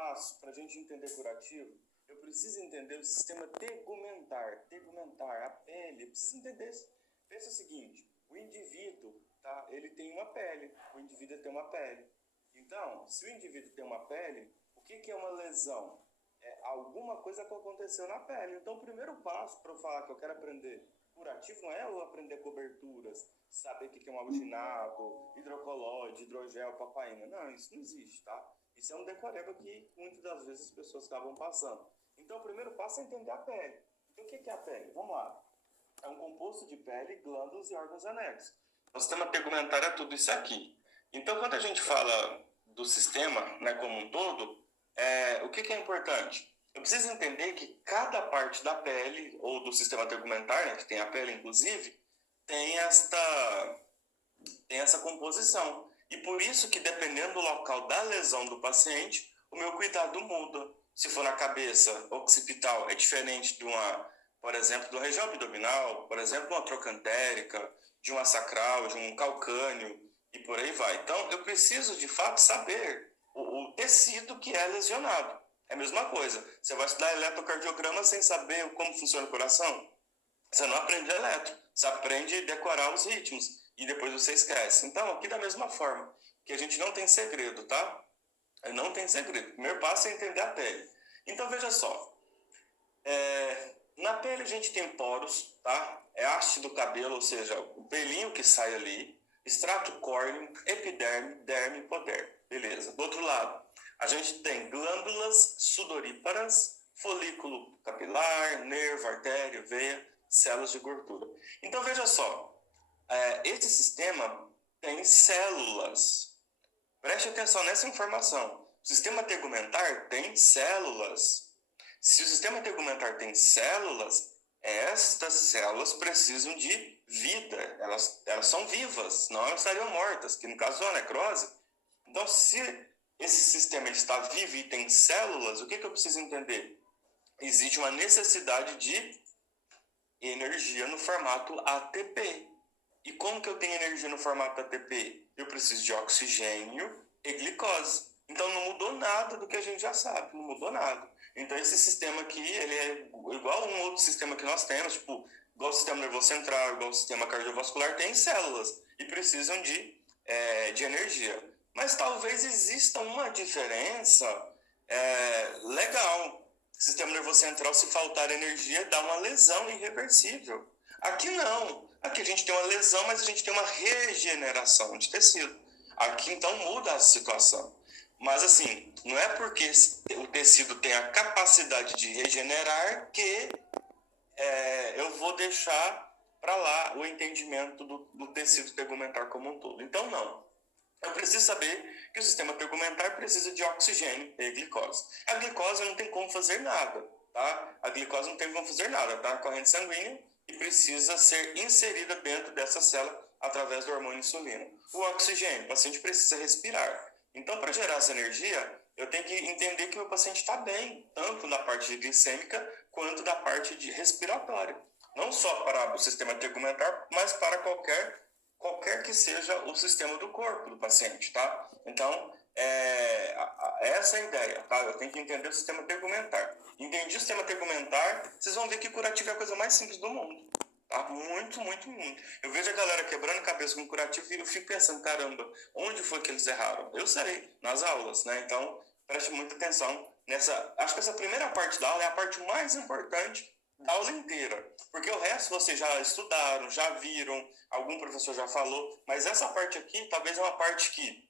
passo, para a gente entender curativo, eu preciso entender o sistema tegumentar, a pele. Eu preciso entender isso. Pensa o seguinte, o indivíduo, tá? Ele tem uma pele, o indivíduo tem uma pele. Então, se o indivíduo tem uma pele, o que é uma lesão? É alguma coisa que aconteceu na pele. Então, o primeiro passo para eu falar que eu quero aprender curativo não é eu aprender coberturas, saber o que é um alginato, hidrocolóide, hidrogel, papaina. Não, isso não existe, tá? Isso é um decoreba que muitas das vezes as pessoas acabam passando. Então, o primeiro passo é entender a pele. Então, o que é a pele? Vamos lá. É um composto de pele, glândulas e órgãos anexos. O sistema tegumentar é tudo isso aqui. Então, quando a gente fala do sistema, né, como um todo, o que é importante? Eu preciso entender que cada parte da pele, ou do sistema tegumentar, né, que tem a pele inclusive, tem essa composição. E por isso que, dependendo do local da lesão do paciente, o meu cuidado muda. Se for na cabeça occipital, é diferente de por exemplo, de uma região abdominal, por exemplo, de uma trocantérica, de uma sacral, de um calcâneo, e por aí vai. Então, eu preciso, de fato, saber o tecido que é lesionado. É a mesma coisa. Você vai estudar eletrocardiograma sem saber como funciona o coração? Você não aprende eletro. Você aprende a decorar os ritmos. E depois você esquece. Então, aqui da mesma forma, que a gente não tem segredo, tá? Não tem segredo. O primeiro passo é entender a pele. Então, veja só. Na pele a gente tem poros, tá? É haste do cabelo, ou seja, o pelinho que sai ali, extrato córneo, epiderme, derme e hipoderme. Beleza. Do outro lado, a gente tem glândulas sudoríparas, folículo capilar, nervo, artéria, veia, células de gordura. Então, veja só. Esse sistema tem células. Preste atenção nessa informação. O sistema tegumentar tem células. Se o sistema tegumentar tem células, estas células precisam de vida. Elas são vivas, não elas estariam mortas, que no caso é a necrose. Então, se esse sistema está vivo e tem células, o que eu preciso entender? Existe uma necessidade de energia no formato ATP. E como que eu tenho energia no formato ATP? Eu preciso de oxigênio e glicose. Então não mudou nada do que a gente já sabe, não mudou nada. Então esse sistema aqui, ele é igual a um outro sistema que nós temos, tipo, igual o sistema nervoso central, igual o sistema cardiovascular, tem células e precisam de energia. Mas talvez exista uma diferença legal. O sistema nervoso central, se faltar energia, dá uma lesão irreversível. Aqui não. Aqui a gente tem uma lesão, mas a gente tem uma regeneração de tecido. Aqui, então, muda a situação. Mas, assim, não é porque o tecido tem a capacidade de regenerar que eu vou deixar para lá o entendimento do tecido tegumentar como um todo. Então, não. Eu preciso saber que o sistema tegumentar precisa de oxigênio e glicose. A glicose não tem como fazer nada, tá? A glicose não tem como fazer nada, tá? A corrente sanguínea e precisa ser inserida dentro dessa célula através do hormônio insulina. O oxigênio, o paciente precisa respirar. Então, para gerar essa energia, eu tenho que entender que o meu paciente está bem, tanto na parte glicêmica quanto da parte de respiratória. Não só para o sistema tegumentar, mas para qualquer que seja o sistema do corpo do paciente, tá? Então, essa é a ideia, tá? Eu tenho que entender o sistema tegumentar. Entendi o sistema tegumentar, vocês vão ver que curativo é a coisa mais simples do mundo, tá? Muito, muito, muito. Eu vejo a galera quebrando a cabeça com curativo e eu fico pensando, caramba, onde foi que eles erraram? Eu sei, nas aulas, né? Então, preste muita atenção nessa... Acho que essa primeira parte da aula é a parte mais importante da aula inteira, porque o resto vocês já estudaram, já viram, algum professor já falou, mas essa parte aqui talvez é uma parte que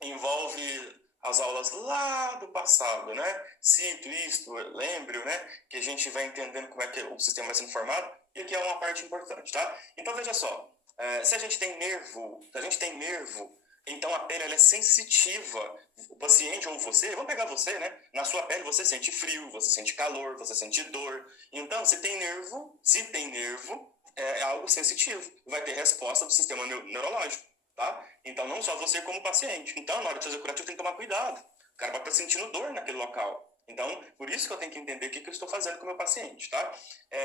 envolve as aulas lá do passado, né? Cito isto, lembre, né? Que a gente vai entendendo como é que o sistema vai sendo formado, e aqui é uma parte importante, tá? Então veja só, se a gente tem nervo, então a pele ela é sensitiva. O paciente ou você, vamos pegar você, né? Na sua pele você sente frio, você sente calor, você sente dor. Então, se tem nervo, é algo sensitivo. Vai ter resposta do sistema neurológico, tá? Então, não só você como paciente. Então, na hora de fazer curativo, tem que tomar cuidado. O cara vai estar sentindo dor naquele local. Então, por isso que eu tenho que entender o que eu estou fazendo com o meu paciente, tá?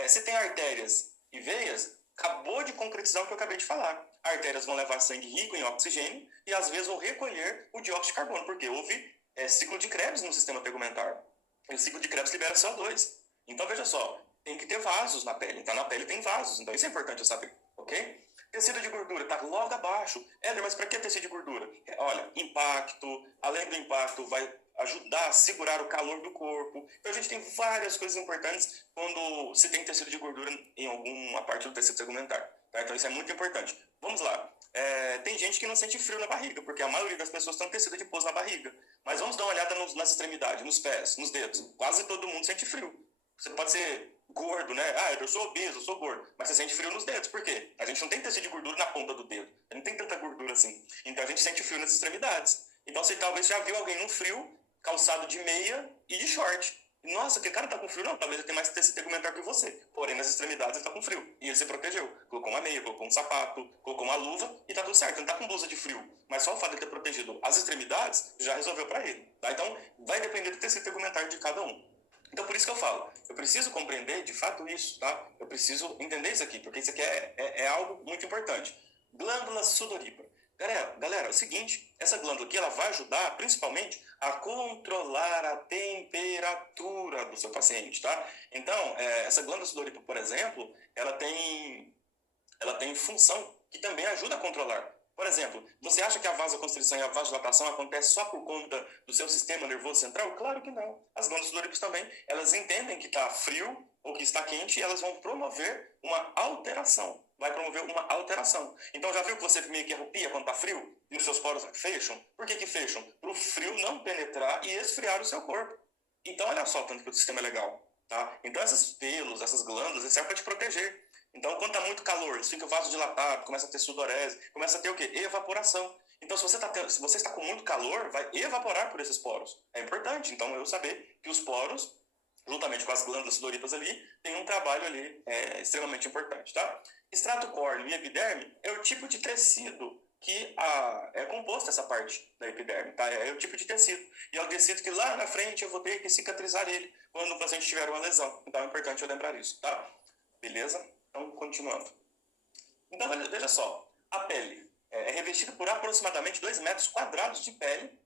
Se tem artérias e veias, acabou de concretizar o que eu acabei de falar. Artérias vão levar sangue rico em oxigênio e às vezes vão recolher o dióxido de carbono, porque houve ciclo de Krebs no sistema tegumentar. E o ciclo de Krebs libera CO2. Então, veja só, tem que ter vasos na pele. Então, na pele tem vasos. Então, isso é importante eu saber, ok? Tecido de gordura está logo abaixo. Éder, mas para que tecido de gordura? Olha, impacto, além do impacto, vai ajudar a segurar o calor do corpo. Então, a gente tem várias coisas importantes quando se tem tecido de gordura em alguma parte do tecido tegumentar. Tá? Então, isso é muito importante. Vamos lá. Tem gente que não sente frio na barriga, porque a maioria das pessoas tem tecido adiposo na barriga. Mas vamos dar uma olhada nas extremidades, nos pés, nos dedos. Quase todo mundo sente frio. Você pode ser gordo, né? Eu sou obeso, eu sou gordo. Mas você sente frio nos dedos. Por quê? A gente não tem tecido de gordura na ponta do dedo. Não tem tanta gordura assim. Então a gente sente frio nas extremidades. Então você talvez já viu alguém no frio, calçado de meia e de short. Nossa, aquele cara tá com frio? Não, talvez ele tenha mais tecido tegumentar que você. Porém, nas extremidades ele tá com frio. E ele se protegeu. Colocou uma meia, colocou um sapato, colocou uma luva e tá tudo certo. Ele não tá com blusa de frio. Mas só o fato de ter protegido as extremidades já resolveu para ele. Tá? Então, vai depender do tecido tegumentar de cada um. Então, por isso que eu falo, eu preciso compreender de fato isso, tá? Eu preciso entender isso aqui, porque isso aqui é algo muito importante. Glândula sudorípara. Galera, é o seguinte, essa glândula aqui, ela vai ajudar, principalmente, a controlar a temperatura do seu paciente, tá? Então, essa glândula sudorípara, por exemplo, ela tem função que também ajuda a controlar. Por exemplo, você acha que a vasoconstrição e a vasodilatação acontece só por conta do seu sistema nervoso central? Claro que não. As glândulas sudoríparas também, elas entendem que está frio ou que está quente e elas vão promover uma alteração. Vai promover uma alteração. Então, já viu que você meio que arrepia quando está frio? E os seus poros fecham? Por que fecham? Para o frio não penetrar e esfriar o seu corpo. Então, olha só o tanto que o sistema é legal. Tá? Então, esses pelos, essas glândulas, servem para te proteger. Então, quando está muito calor, você fica vasodilatado, começa a ter sudorese, começa a ter o quê? Evaporação. Então, se você está com muito calor, vai evaporar por esses poros. É importante, então, eu saber que os poros, juntamente com as glândulas sudoríparas ali, tem um trabalho ali extremamente importante, tá? Extrato córneo e epiderme é o tipo de tecido que é composto essa parte da epiderme, tá? É o tipo de tecido. E é o tecido que lá na frente eu vou ter que cicatrizar ele quando o paciente tiver uma lesão. Então, é importante eu lembrar isso, tá? Beleza? Então, continuando. Então, veja só. A pele é revestida por aproximadamente 2 metros quadrados de pele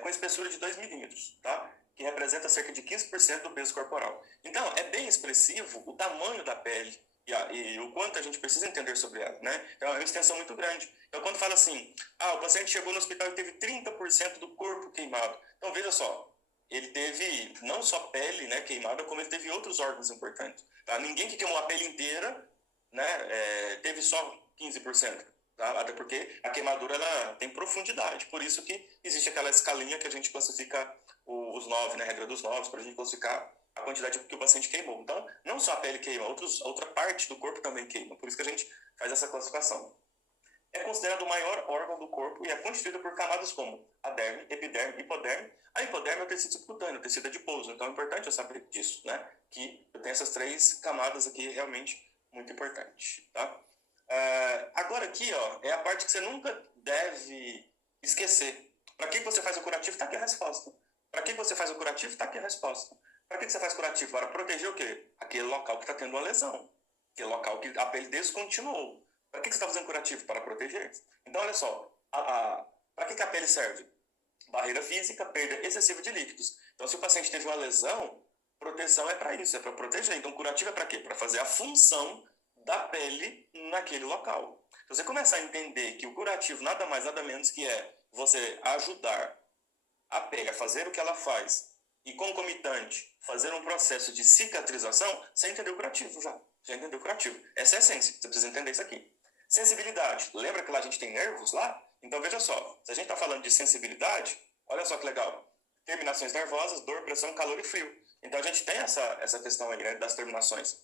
com espessura de 2 milímetros, tá? Que representa cerca de 15% do peso corporal. Então, é bem expressivo o tamanho da pele e o quanto a gente precisa entender sobre ela, né? Então, é uma extensão muito grande. Então, quando fala assim, o paciente chegou no hospital e teve 30% do corpo queimado. Então, veja só, ele teve não só pele, né, queimada, como ele teve outros órgãos importantes. Tá? Ninguém que queimou a pele inteira, né, teve só 15%. Tá? Até porque a queimadura ela tem profundidade. Por isso que existe aquela escalinha que a gente classifica os 9, né, a regra dos 9, para a gente classificar a quantidade que o paciente queimou. Então, não só a pele queima, outra parte do corpo também queima. Por isso que a gente faz essa classificação. É considerado o maior órgão do corpo e é constituído por camadas como a derme, epiderme, hipoderme. A hipoderme é o tecido subcutâneo, o tecido adiposo. Então é importante eu saber disso, né? Que eu tenho essas 3 camadas aqui realmente muito importantes, tá? Agora aqui, ó, é a parte que você nunca deve esquecer. Para que você faz o curativo? Está aqui a resposta. Para que você faz o curativo? Está aqui a resposta. Para que você faz curativo? Para proteger o quê? Aquele local que está tendo uma lesão. Aquele local que a pele descontinuou. Para que você está fazendo curativo? Para proteger. Então, olha só. Para que a pele serve? Barreira física, perda excessiva de líquidos. Então, se o paciente teve uma lesão, proteção é para isso, é para proteger. Então, curativo é para quê? Para fazer a função da pele naquele local. Se você começar a entender que o curativo nada mais, nada menos que é você ajudar a pele a fazer o que ela faz e, concomitante, fazer um processo de cicatrização, você entendeu o curativo já. Já entendeu o curativo. Essa é a essência. Você precisa entender isso aqui. Sensibilidade. Lembra que lá a gente tem nervos lá? Então, veja só. Se a gente está falando de sensibilidade, olha só que legal. Terminações nervosas, dor, pressão, calor e frio. Então, a gente tem essa questão aí, né, das terminações.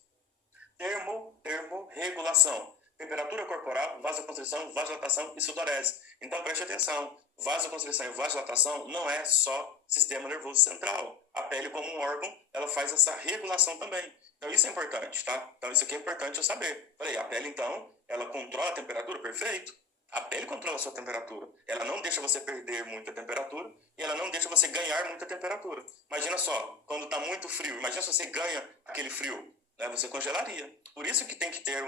Termorregulação. Temperatura corporal, vasoconstrição, vasodilatação e sudorese. Então, preste atenção. Vasoconstrição e vasodilatação não é só sistema nervoso central. A pele, como um órgão, ela faz essa regulação também. Então, isso é importante, tá? Então, isso aqui é importante eu saber. Falei, a pele, então, ela controla a temperatura? Perfeito. A pele controla a sua temperatura. Ela não deixa você perder muita temperatura e ela não deixa você ganhar muita temperatura. Imagina só, quando está muito frio, imagina se você ganha aquele frio, né? Você congelaria. Por isso que tem que ter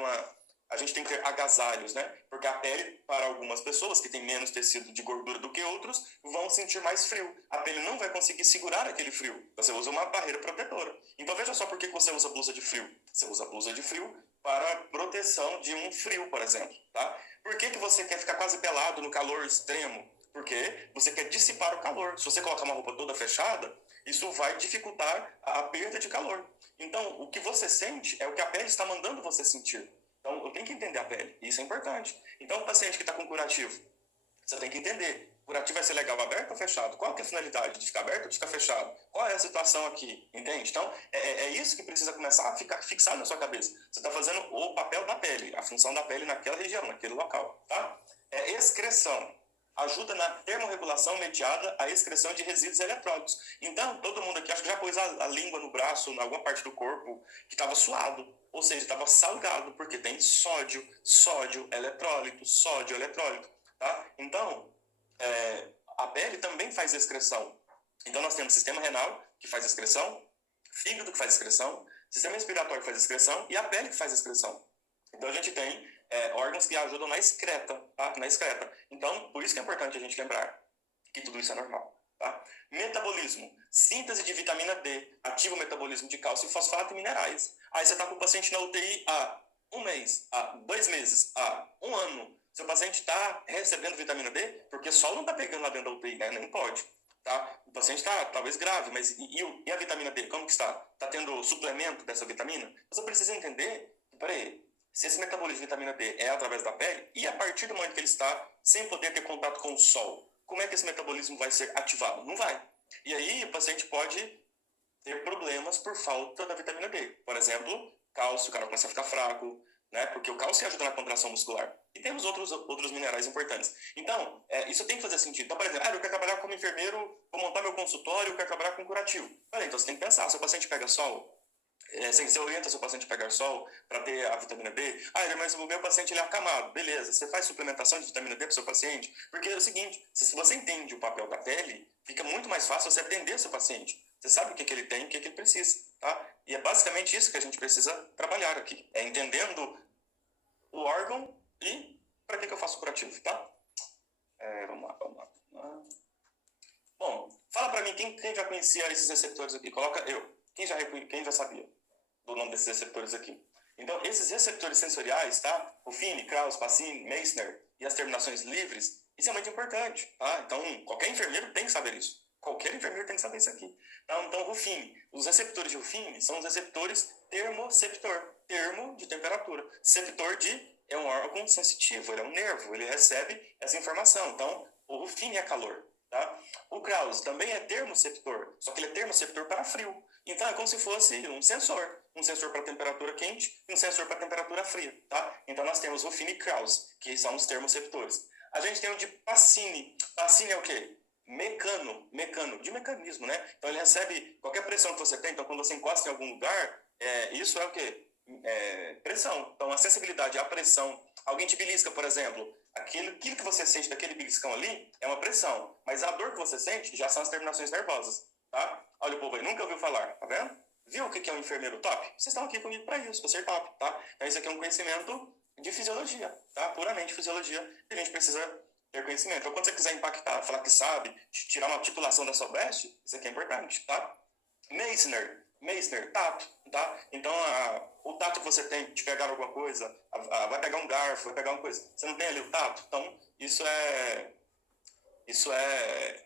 a gente tem que ter agasalhos, né? Porque a pele, para algumas pessoas que têm menos tecido de gordura do que outros, vão sentir mais frio. A pele não vai conseguir segurar aquele frio. Você usa uma barreira protetora. Então veja só por que você usa blusa de frio. Você usa blusa de frio para proteção de um frio, por exemplo, tá? Por que você quer ficar quase pelado no calor extremo? Porque você quer dissipar o calor. Se você colocar uma roupa toda fechada, isso vai dificultar a perda de calor. Então, o que você sente é o que a pele está mandando você sentir. Então, eu tenho que entender a pele. Isso é importante. Então, o paciente que está com curativo, você tem que entender. Curativo vai ser legal aberto ou fechado? Qual que é a finalidade? De ficar aberto ou de ficar fechado? Qual é a situação aqui? Entende? Então, é isso que precisa começar a ficar fixado na sua cabeça. Você está fazendo o papel da pele, a função da pele naquela região, naquele local. Tá? Excreção. Ajuda na termorregulação mediada à excreção de resíduos eletrólicos. Então, todo mundo aqui acho que já pôs a língua no braço, em alguma parte do corpo, que estava suado, ou seja, estava salgado, porque tem sódio, eletrólito, tá? Então, a pele também faz excreção. Então, nós temos sistema renal, que faz excreção, fígado, que faz excreção, sistema respiratório, que faz excreção, e a pele, que faz excreção. Então, a gente tem órgãos que ajudam na excreta, tá? Na excreta. Então, por isso que é importante a gente lembrar que tudo isso é normal, tá? Metabolismo. Síntese de vitamina D ativa o metabolismo de cálcio e fosfato e minerais. Aí você está com o paciente na UTI há 1 mês, há 2 meses, há 1 ano. Seu paciente está recebendo vitamina D, porque sol não está pegando lá dentro da UTI, né? Nem pode. Tá? O paciente está talvez grave, mas e a vitamina D? Como que está? Está tendo suplemento dessa vitamina? Você precisa entender que, peraí, se esse metabolismo de vitamina D é através da pele, e a partir do momento que ele está sem poder ter contato com o sol, como é que esse metabolismo vai ser ativado? Não vai. E aí o paciente pode ter problemas por falta da vitamina D. Por exemplo, cálcio, o cara começa a ficar fraco, né? Porque o cálcio ajuda na contração muscular. E temos outros minerais importantes. Então, isso tem que fazer sentido. Então, por exemplo, eu quero trabalhar como enfermeiro, vou montar meu consultório, eu quero trabalhar com curativo. Peraí, então você tem que pensar, se o paciente pega sol, você orienta seu paciente a pegar sol para ter a vitamina D. Mas o meu paciente ele é acamado. Beleza, você faz suplementação de vitamina D para o seu paciente? Porque é o seguinte, se você entende o papel da pele, fica muito mais fácil você atender o seu paciente. Você sabe o que ele tem e o que ele precisa, tá? E é basicamente isso que a gente precisa trabalhar aqui. É entendendo o órgão e para que eu faço curativo, tá? Vamos lá. Bom, fala para mim, quem já conhecia esses receptores aqui? Coloca eu. Quem já sabia do nome desses receptores aqui? Então, esses receptores sensoriais, tá? Ruffini, Krauss, Pacini, Meissner e as terminações livres, isso é muito importante, tá? Então, qualquer enfermeiro tem que saber isso. Qualquer enfermeiro tem que saber isso aqui. Então, Ruffini, os receptores de Ruffini são os receptores termoceptor, termo de temperatura. Ceptor é um órgão sensitivo, ele é um nervo, ele recebe essa informação. Então, o Ruffini é calor, tá? O Krauss também é termoceptor, só que ele é termoceptor para frio. Então, é como se fosse um sensor para temperatura quente e um sensor para temperatura fria, tá? Então, nós temos Ruffini e Krauss, que são os termoceptores. A gente tem o de Pacini. Pacini é o quê? De mecanismo, né? Então, ele recebe qualquer pressão que você tem. Então, quando você encosta em algum lugar, isso é o quê? Pressão. Então, a sensibilidade à pressão. Alguém te belisca, por exemplo. Aquilo que você sente daquele beliscão ali é uma pressão. Mas a dor que você sente já são as terminações nervosas, tá? Olha o povo aí, nunca ouviu falar, tá vendo? Viu o que é um enfermeiro top? Vocês estão aqui comigo para isso, para ser top, tá? Então, isso aqui é um conhecimento de fisiologia, tá? Puramente fisiologia, que a gente precisa ter conhecimento. Então, quando você quiser impactar, falar que sabe, tirar uma titulação da sua veste, isso aqui é importante, tá? Meissner, tato, tá? Então, o tato que você tem de pegar alguma coisa, vai pegar um garfo, vai pegar uma coisa, você não tem ali o tato? Então, isso é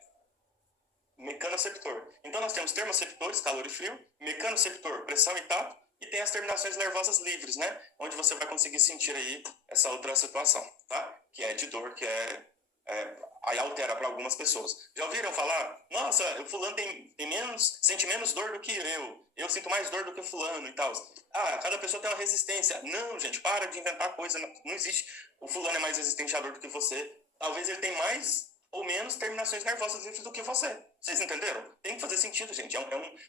mecanoceptor. Então, nós temos termoceptores, calor e frio, mecanoceptor, pressão e tato, e tem as terminações nervosas livres, né? Onde você vai conseguir sentir aí essa outra situação, tá? Que é de dor, que aí altera para algumas pessoas. Já ouviram falar? Nossa, o fulano sente menos dor do que eu sinto mais dor do que o fulano e tal. Cada pessoa tem uma resistência. Não, gente, para de inventar coisa. Não existe. O fulano é mais resistente à dor do que você. Talvez ele tenha mais ou menos terminações nervosas livres do que você. Vocês entenderam? Tem que fazer sentido, gente.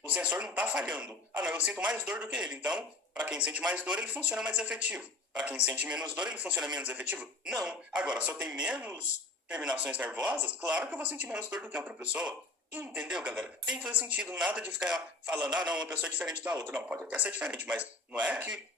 O sensor não está falhando. Não, eu sinto mais dor do que ele. Então, para quem sente mais dor, ele funciona mais efetivo. Para quem sente menos dor, ele funciona menos efetivo? Não. Agora, se eu tenho menos terminações nervosas, claro que eu vou sentir menos dor do que outra pessoa. Entendeu, galera? Tem que fazer sentido. Nada de ficar falando, não, uma pessoa é diferente da outra. Não, pode até ser diferente, mas não é que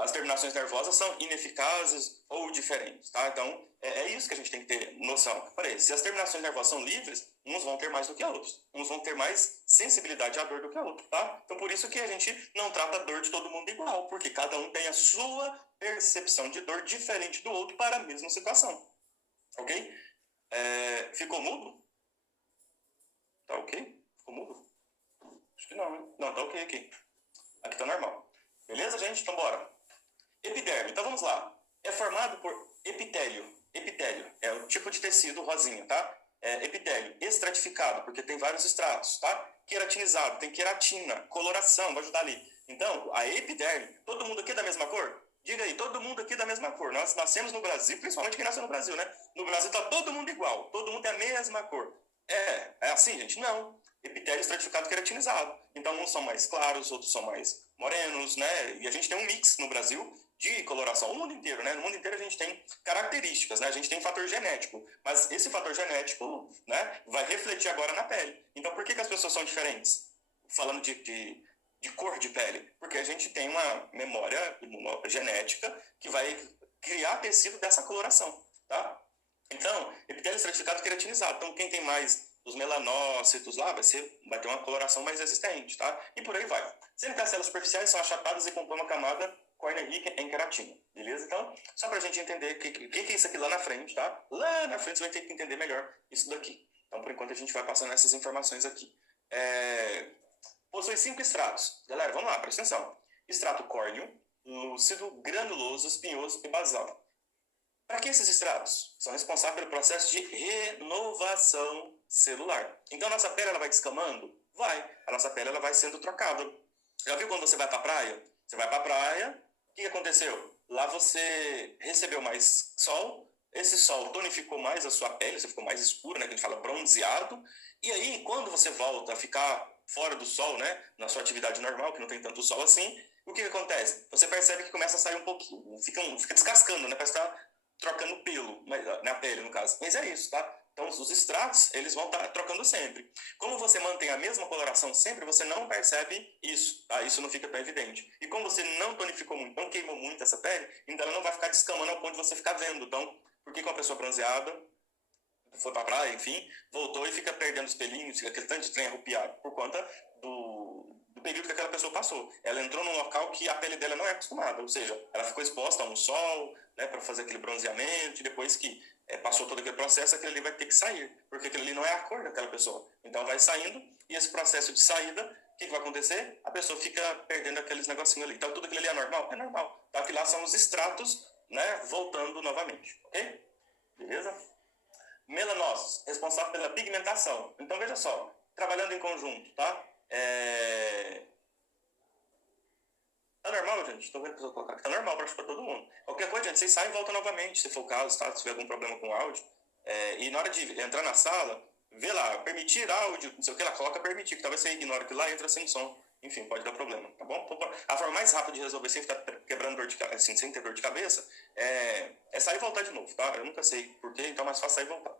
as terminações nervosas são ineficazes ou diferentes, tá? Então, é isso que a gente tem que ter noção. Falei, se as terminações nervosas são livres, uns vão ter mais do que outros. Uns vão ter mais sensibilidade à dor do que a outra, tá? Então, por isso que a gente não trata a dor de todo mundo igual, porque cada um tem a sua percepção de dor diferente do outro para a mesma situação. Ok? Ficou mudo? Tá ok? Ficou mudo? Acho que não, né? Não, tá ok aqui. Aqui tá normal. Beleza, gente? Então, bora. Epiderme. Então, vamos lá. É formado por epitélio. Epitélio é o tipo de tecido rosinha, tá? Epitélio estratificado, porque tem vários estratos, tá? Queratinizado, tem queratina, coloração, vai ajudar ali. Então, a epiderme, todo mundo aqui é da mesma cor? Diga aí, todo mundo aqui é da mesma cor. Nós nascemos no Brasil, principalmente quem nasceu no Brasil, né? No Brasil tá todo mundo igual, todo mundo é a mesma cor. É assim, gente? Não. Epitélio estratificado queratinizado. Então, uns são mais claros, outros são mais morenos, né? E a gente tem um mix no Brasil de coloração. O mundo inteiro, né? No mundo inteiro a gente tem características, né? A gente tem fator genético. Mas esse fator genético, né, vai refletir agora na pele. Então, por que as pessoas são diferentes? Falando de cor de pele. Porque a gente tem uma memória genética que vai criar tecido dessa coloração, tá? Então, epitélio estratificado queratinizado. Então, quem tem mais os melanócitos lá vai ter uma coloração mais resistente, tá? E por aí vai. Sendo que as células superficiais são achatadas e compõem uma camada córnea rica em queratina, beleza? Então, só pra gente entender o que é isso aqui lá na frente, tá? Lá na frente você vai ter que entender melhor isso daqui. Então, por enquanto, a gente vai passando essas informações aqui. Possui 5 estratos. Galera, vamos lá, presta atenção. Estrato córneo, lúcido, granuloso, espinhoso e basal. Para que esses estratos? São responsáveis pelo processo de renovação celular. Então, a nossa pele ela vai descamando? Vai. A nossa pele ela vai sendo trocada. Já viu quando você vai para a praia? Você vai para a praia, o que aconteceu? Lá você recebeu mais sol, esse sol tonificou mais a sua pele, você ficou mais escuro, né, que a gente fala bronzeado, e aí quando você volta a ficar fora do sol, né, na sua atividade normal, que não tem tanto sol assim, o que acontece? Você percebe que começa a sair um pouquinho, fica descascando, né, parece que tá trocando pelo, na pele no caso. Mas é isso, tá? Então, os estratos, eles vão estar trocando sempre. Como você mantém a mesma coloração sempre, você não percebe isso, tá? Isso não fica tão evidente. E como você não tonificou muito, não queimou muito essa pele, então ela não vai ficar descamando ao ponto de você ficar vendo. Então, por que uma pessoa bronzeada foi pra praia, enfim, voltou e fica perdendo os pelinhos, fica aquele tanto de trem arrupiado, por conta do período que aquela pessoa passou. Ela entrou num local que a pele dela não é acostumada, ou seja, ela ficou exposta a um sol, né, para fazer aquele bronzeamento, e depois que passou todo aquele processo, aquele ali vai ter que sair, porque aquele ali não é a cor daquela pessoa. Então vai saindo, e esse processo de saída, o que vai acontecer? A pessoa fica perdendo aqueles negocinhos ali. Então tudo aquilo ali é normal? É normal. Tá? Que lá são os estratos, né, voltando novamente, ok? Beleza? Melanócitos, responsável pela pigmentação. Então veja só, trabalhando em conjunto, tá? Tá normal, gente? Estou vendo a pessoa colocar aqui. Tá normal para todo mundo. Qualquer coisa, gente, vocês saem e voltam novamente, se for o caso, tá? Se tiver algum problema com o áudio. E na hora de entrar na sala, vê lá, permitir áudio, não sei o que lá, coloca permitir, que talvez você ignore que lá entra sem som. Enfim, pode dar problema, tá bom? A forma mais rápida de resolver sem ficar quebrando dor de cabeça, assim, sem ter dor de cabeça, é sair e voltar de novo, tá? Eu nunca sei porquê, então é mais fácil sair e voltar.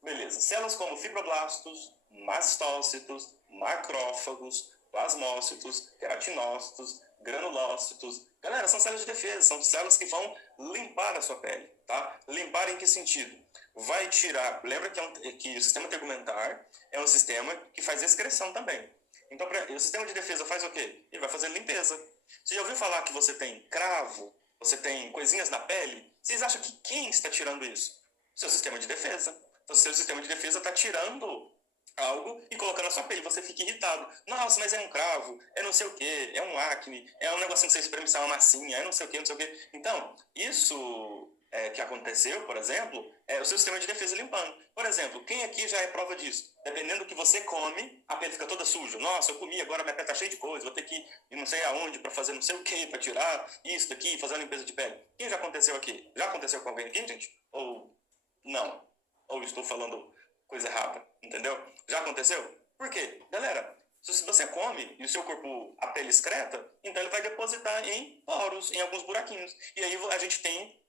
Beleza. Células como fibroblastos, mastócitos, macrófagos, plasmócitos, queratinócitos, granulócitos. Galera, são células de defesa, são células que vão limpar a sua pele, tá? Limpar em que sentido? Vai tirar... Lembra que o sistema tegumentar é um sistema que faz excreção também. Então, o sistema de defesa faz o quê? Ele vai fazer limpeza. Você já ouviu falar que você tem cravo, você tem coisinhas na pele? Vocês acham que quem está tirando isso? Seu sistema de defesa. Então, seu sistema de defesa está tirando algo e colocando na sua pele, você fica irritado. Nossa, mas é um cravo, é não sei o que, é um acne, é um negocinho que você espreme, sai uma massinha, é não sei o que, não sei o que. Então, isso que aconteceu, por exemplo, é o seu sistema de defesa limpando. Por exemplo, quem aqui já é prova disso? Dependendo do que você come, a pele fica toda suja. Nossa, eu comi, agora minha pele tá cheia de coisa, vou ter que ir não sei aonde para fazer não sei o que, para tirar isso daqui, fazer uma limpeza de pele. Quem já aconteceu aqui? Já aconteceu com alguém aqui, gente? Ou não? Ou estou falando coisa errada, entendeu? Já aconteceu? Por quê? Galera, se você come e o seu corpo, a pele excreta, então ele vai depositar em poros, em alguns buraquinhos. E aí a gente tem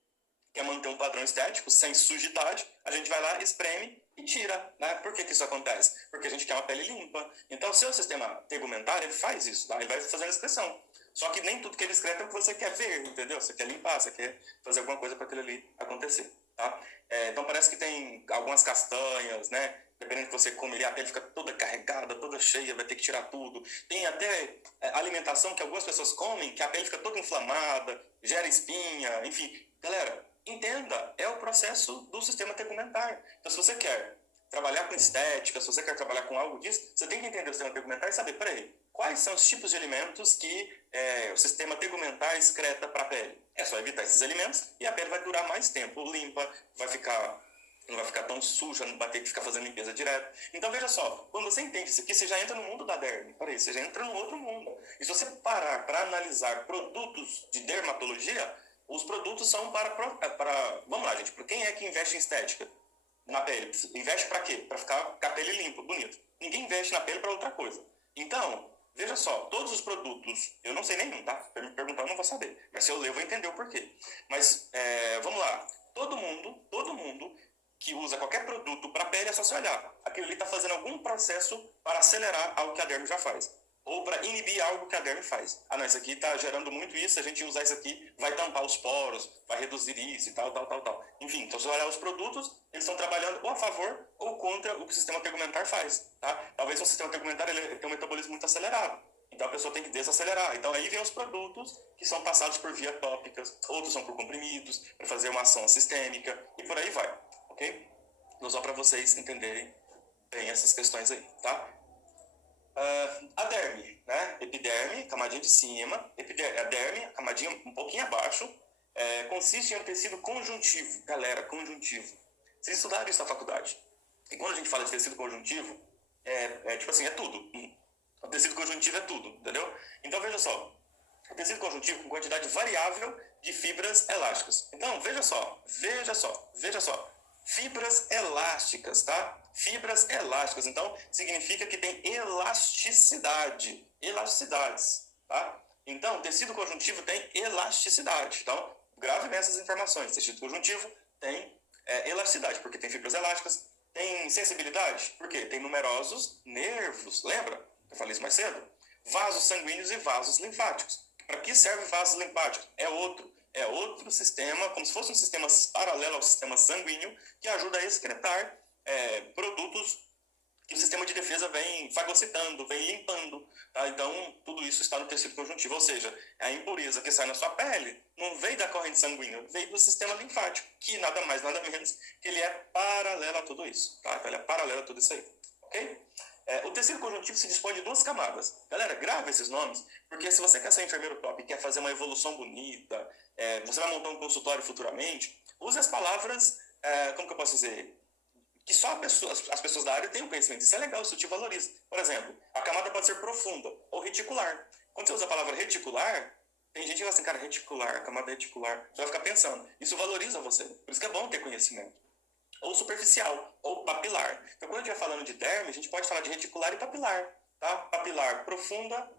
quer manter um padrão estético sem sujidade, a gente vai lá, espreme e tira, né? Por que isso acontece? Porque a gente quer uma pele limpa. Então, o seu sistema tegumentar, ele faz isso, tá? Ele vai fazendo a excreção. Só que nem tudo que ele excreta é o que você quer ver, entendeu? Você quer limpar, você quer fazer alguma coisa para aquilo ali acontecer, tá? Então, parece que tem algumas castanhas, né? Dependendo do que você comer, a pele fica toda carregada, toda cheia, vai ter que tirar tudo. Tem até alimentação que algumas pessoas comem, que a pele fica toda inflamada, gera espinha, enfim. Galera, entenda, é o processo do sistema tegumentar. Então, se você quer trabalhar com estética, se você quer trabalhar com algo disso, você tem que entender o sistema tegumentar e saber, peraí, quais são os tipos de alimentos que o sistema tegumentar excreta para a pele. É só evitar esses alimentos e a pele vai durar mais tempo limpa, não vai ficar tão suja, não vai ter que ficar fazendo limpeza direto. Então, veja só, quando você entende isso aqui, você já entra no mundo da derme. Peraí, você já entra no outro mundo. E se você parar para analisar produtos de dermatologia, os produtos são para... Vamos lá, gente, para quem é que investe em estética? Na pele. Investe para quê? Para ficar com a pele limpa, bonito. Ninguém investe na pele para outra coisa. Então, veja só, todos os produtos, eu não sei nenhum, tá? Se me perguntar, eu não vou saber. Mas se eu ler, eu vou entender o porquê. Mas, vamos lá. Todo mundo que usa qualquer produto para a pele é só se olhar. Aquilo ali está fazendo algum processo para acelerar algo que a derme já faz. Ou para inibir algo que a derme faz. Ah, não, isso aqui está gerando muito isso, a gente usar isso aqui vai tampar os poros, vai reduzir isso e tal. Enfim, então se você olhar os produtos, eles estão trabalhando ou a favor ou contra o que o sistema tegumentar faz, tá? Talvez o sistema tegumentar ele tem um metabolismo muito acelerado. Então a pessoa tem que desacelerar. Então aí vem os produtos que são passados por via tópicas, outros são por comprimidos, para fazer uma ação sistêmica e por aí vai, ok? Então só para vocês entenderem bem essas questões aí, tá? A derme, né? Epiderme, camadinha de cima, a derme, camadinha um pouquinho abaixo, consiste em um tecido conjuntivo. Galera, conjuntivo. Vocês estudaram isso na faculdade. E quando a gente fala de tecido conjuntivo, tipo assim, é tudo. O tecido conjuntivo é tudo, entendeu? Então, veja só. O tecido conjuntivo com quantidade variável de fibras elásticas. Então, veja só. Fibras elásticas, tá? Fibras elásticas. Então, significa que tem elasticidade. Elasticidades, tá? Então, tecido conjuntivo tem elasticidade. Então, grave bem essas informações. Tecido conjuntivo tem elasticidade, porque tem fibras elásticas. Tem sensibilidade, porque tem numerosos nervos. Lembra? Eu falei isso mais cedo. Vasos sanguíneos e vasos linfáticos. Para que serve vasos linfáticos? É outro sistema, como se fosse um sistema paralelo ao sistema sanguíneo, que ajuda a excretar produtos que o sistema de defesa vem fagocitando, vem limpando. Tá? Então, tudo isso está no tecido conjuntivo. Ou seja, a impureza que sai na sua pele não veio da corrente sanguínea, veio do sistema linfático, que nada mais, nada menos que ele é paralelo a tudo isso. Tá? Então, ele é paralelo a tudo isso aí. Ok? O tecido conjuntivo se dispõe de 2 camadas. Galera, grava esses nomes, porque se você quer ser enfermeiro top e quer fazer uma evolução bonita, você vai montar um consultório futuramente, use as palavras, como que eu posso dizer, que só as pessoas da área têm o conhecimento. Isso é legal, isso te valoriza. Por exemplo, a camada pode ser profunda ou reticular. Quando você usa a palavra reticular, tem gente que fala assim, cara, reticular, a camada reticular. Você vai ficar pensando. Isso valoriza você. Por isso que é bom ter conhecimento. Ou superficial, ou papilar. Então, quando a gente vai falando de derme, a gente pode falar de reticular e papilar, tá? Papilar profunda,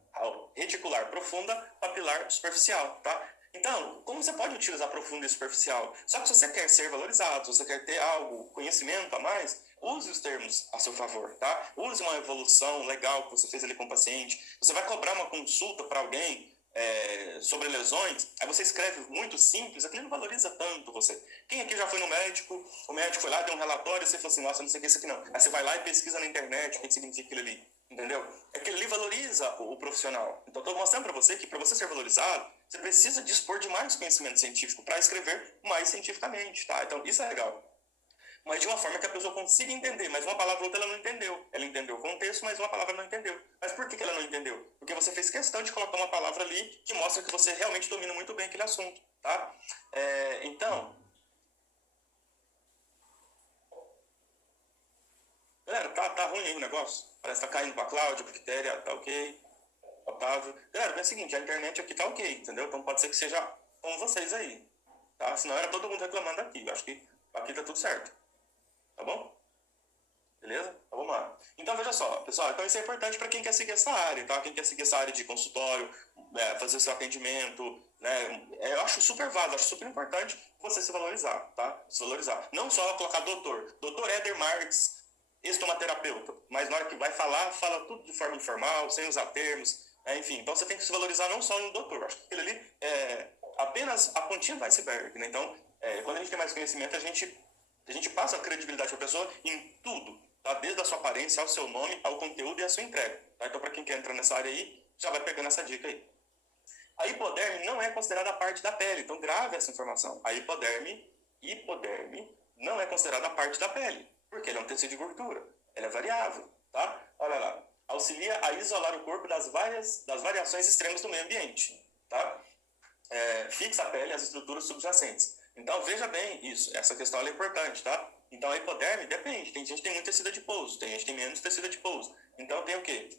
reticular profunda, papilar superficial, tá? Então, como você pode utilizar profunda e superficial? Só que se você quer ser valorizado, se você quer ter algo, conhecimento a mais, use os termos a seu favor, tá? Use uma evolução legal que você fez ali com o paciente. Você vai cobrar uma consulta para alguém, sobre lesões, aí você escreve muito simples, aquilo não valoriza tanto você. Quem aqui já foi no médico, o médico foi lá, deu um relatório, e você falou assim, nossa, não sei o que é isso aqui não. Aí você vai lá e pesquisa na internet o que significa aquilo ali, entendeu? Aquilo ali valoriza o profissional. Então, estou mostrando para você que para você ser valorizado, você precisa dispor de mais conhecimento científico para escrever mais cientificamente, tá? Então, isso é legal. Mas de uma forma que a pessoa consiga entender. Mas uma palavra ou outra ela não entendeu. Ela entendeu o contexto, mas uma palavra não entendeu. Mas por que ela não entendeu? Porque você fez questão de colocar uma palavra ali que mostra que você realmente domina muito bem aquele assunto, tá? Então... Galera, tá ruim aí o negócio? Parece que tá caindo pra Cláudia, bactéria, tá ok. Otávio. Galera, é o seguinte, a internet aqui tá ok, entendeu? Então pode ser que seja com vocês aí, tá? Senão era todo mundo reclamando aqui. Eu acho que aqui tá tudo certo. Tá bom? Beleza? Então vamos lá. Então veja só, pessoal, então isso é importante para quem quer seguir essa área, tá? Quem quer seguir essa área de consultório, fazer o seu atendimento, né? Eu acho super válido, acho super importante você se valorizar, tá? Se valorizar. Não só colocar doutor. Doutor Éder Marques, estomaterapeuta. Mas na hora que vai falar, fala tudo de forma informal, sem usar termos. Enfim, então você tem que se valorizar não só no doutor. Acho que aquele ali é apenas a pontinha do iceberg, né? Então, quando a gente tem mais conhecimento, a gente passa a credibilidade para a pessoa em tudo, tá? Desde a sua aparência, ao seu nome, ao conteúdo e à sua entrega. Tá? Então, para quem quer entrar nessa área aí, já vai pegando essa dica aí. A hipoderme não é considerada parte da pele, então grave essa informação. A hipoderme não é considerada parte da pele, porque ela é um tecido de gordura. Ela é variável, tá? Olha lá. Auxilia a isolar o corpo das variações extremas do meio ambiente, tá? Fixa a pele e as estruturas subjacentes. Então, veja bem isso. Essa questão é importante, tá? Então, a hipoderme depende. Tem gente que tem muito tecido adiposo, tem gente que tem menos tecido adiposo. Então, tem o quê?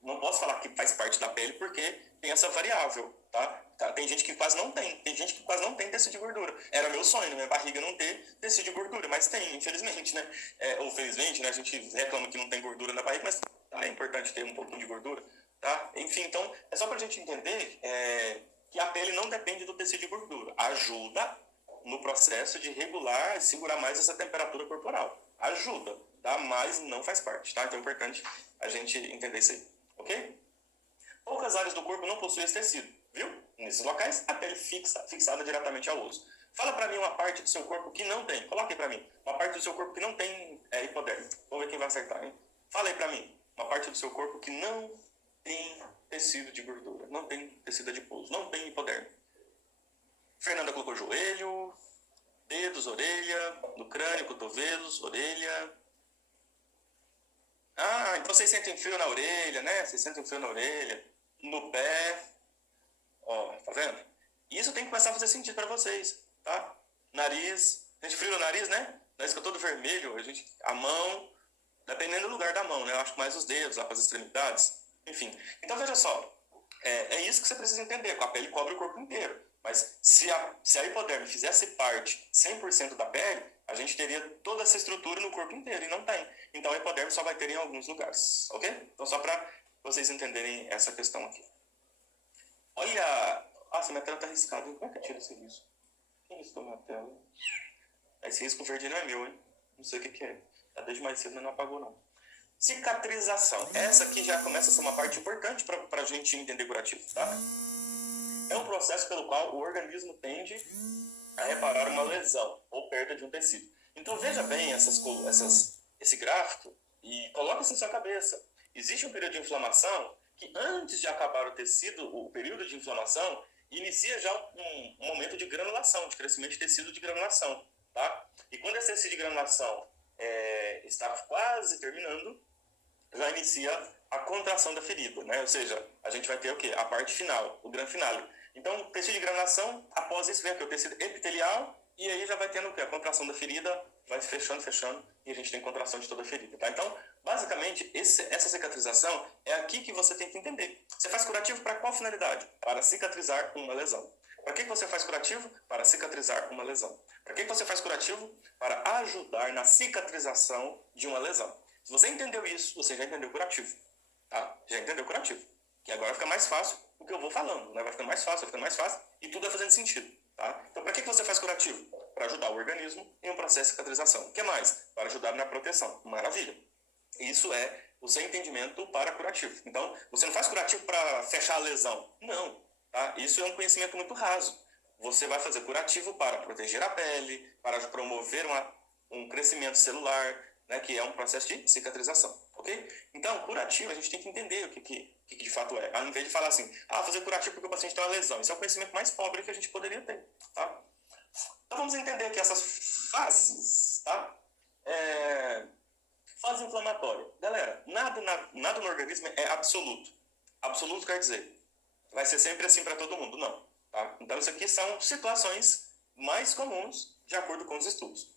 Não posso falar que faz parte da pele porque tem essa variável, tá? Tem gente que quase não tem. Tem gente que quase não tem tecido de gordura. Era meu sonho, na minha barriga, não ter tecido de gordura, mas tem, infelizmente, né? Ou felizmente, né? A gente reclama que não tem gordura na barriga, mas é importante ter um pouquinho de gordura, tá? Enfim, então, é só pra gente entender que a pele não depende do tecido de gordura. Ajuda no processo de regular e segurar mais essa temperatura corporal. Ajuda, tá? Mas não faz parte, tá? Então é importante a gente entender isso aí. Ok? Poucas áreas do corpo não possuem esse tecido, viu? Nesses locais, a pele fixada diretamente ao osso. Fala para mim uma parte do seu corpo que não tem. Coloque aí para mim. Uma parte do seu corpo que não tem hipoderme. Vamos ver quem vai acertar, hein? Fala aí para mim. Uma parte do seu corpo que não tem tecido de gordura. Não tem tecido adiposo. Não tem hipoderme. Fernanda colocou joelho, dedos, orelha, no crânio, cotovelos, orelha. Ah, então vocês sentem frio na orelha, né? Vocês sentem frio na orelha, no pé. Ó, tá vendo? Isso tem que começar a fazer sentido para vocês, tá? Nariz. Gente, frio no nariz, né? O nariz fica todo vermelho. A mão, dependendo do lugar da mão, né? Eu acho que mais os dedos, lá para as extremidades. Enfim. Então, veja só. É isso que você precisa entender. Com a pele cobre o corpo inteiro. Mas se a hipoderme fizesse parte 100% da pele, a gente teria toda essa estrutura no corpo inteiro, e não tem. Então a hipoderme só vai ter em alguns lugares, ok? Então só para vocês entenderem essa questão aqui. Olha... Nossa, minha tela tá arriscada. Como é que eu tiro esse risco? Quem riscou minha tela? Esse risco verde não é meu, hein? Não sei o que é. Já desde mais cedo, mas não apagou, não. Cicatrização. Essa aqui já começa a ser uma parte importante para a gente entender curativo, tá? É um processo pelo qual o organismo tende a reparar uma lesão ou perda de um tecido. Então veja bem esse gráfico e coloque isso na sua cabeça. Existe um período de inflamação que antes de acabar o tecido, o período de inflamação, inicia já um momento de granulação, de crescimento de tecido de granulação. Tá? E quando esse tecido de granulação está quase terminando, já inicia a contração da ferida, né? Ou seja, a gente vai ter o quê? A parte final, o grande finale. Então, o tecido de granulação, após isso vem o tecido epitelial, e aí já vai tendo o quê? A contração da ferida, vai fechando, e a gente tem contração de toda a ferida, tá? Então, basicamente, essa cicatrização é aqui que você tem que entender. Você faz curativo para qual finalidade? Para cicatrizar uma lesão. Para que você faz curativo? Para cicatrizar uma lesão. Para que você faz curativo? Para ajudar na cicatrização de uma lesão. Se você entendeu isso, você já entendeu curativo. Tá? Já entendeu curativo. Que agora fica mais fácil o que eu vou falando. Né? Vai ficando mais fácil, e tudo vai fazendo sentido. Tá? Então, para que você faz curativo? Para ajudar o organismo em um processo de cicatrização. O que mais? Para ajudar na proteção. Maravilha. Isso é o seu entendimento para curativo. Então, você não faz curativo para fechar a lesão. Não. Tá? Isso é um conhecimento muito raso. Você vai fazer curativo para proteger a pele, para promover um crescimento celular, né, que é um processo de cicatrização, ok? Então, curativo, a gente tem que entender o que de fato é. Ao invés de falar assim, fazer curativo porque o paciente tem uma lesão. Isso é o conhecimento mais pobre que a gente poderia ter, tá? Então, vamos entender aqui essas fases, tá? Fase inflamatória. Galera, nada no organismo é absoluto. Absoluto quer dizer, vai ser sempre assim para todo mundo. Não. Tá? Então, isso aqui são situações mais comuns de acordo com os estudos.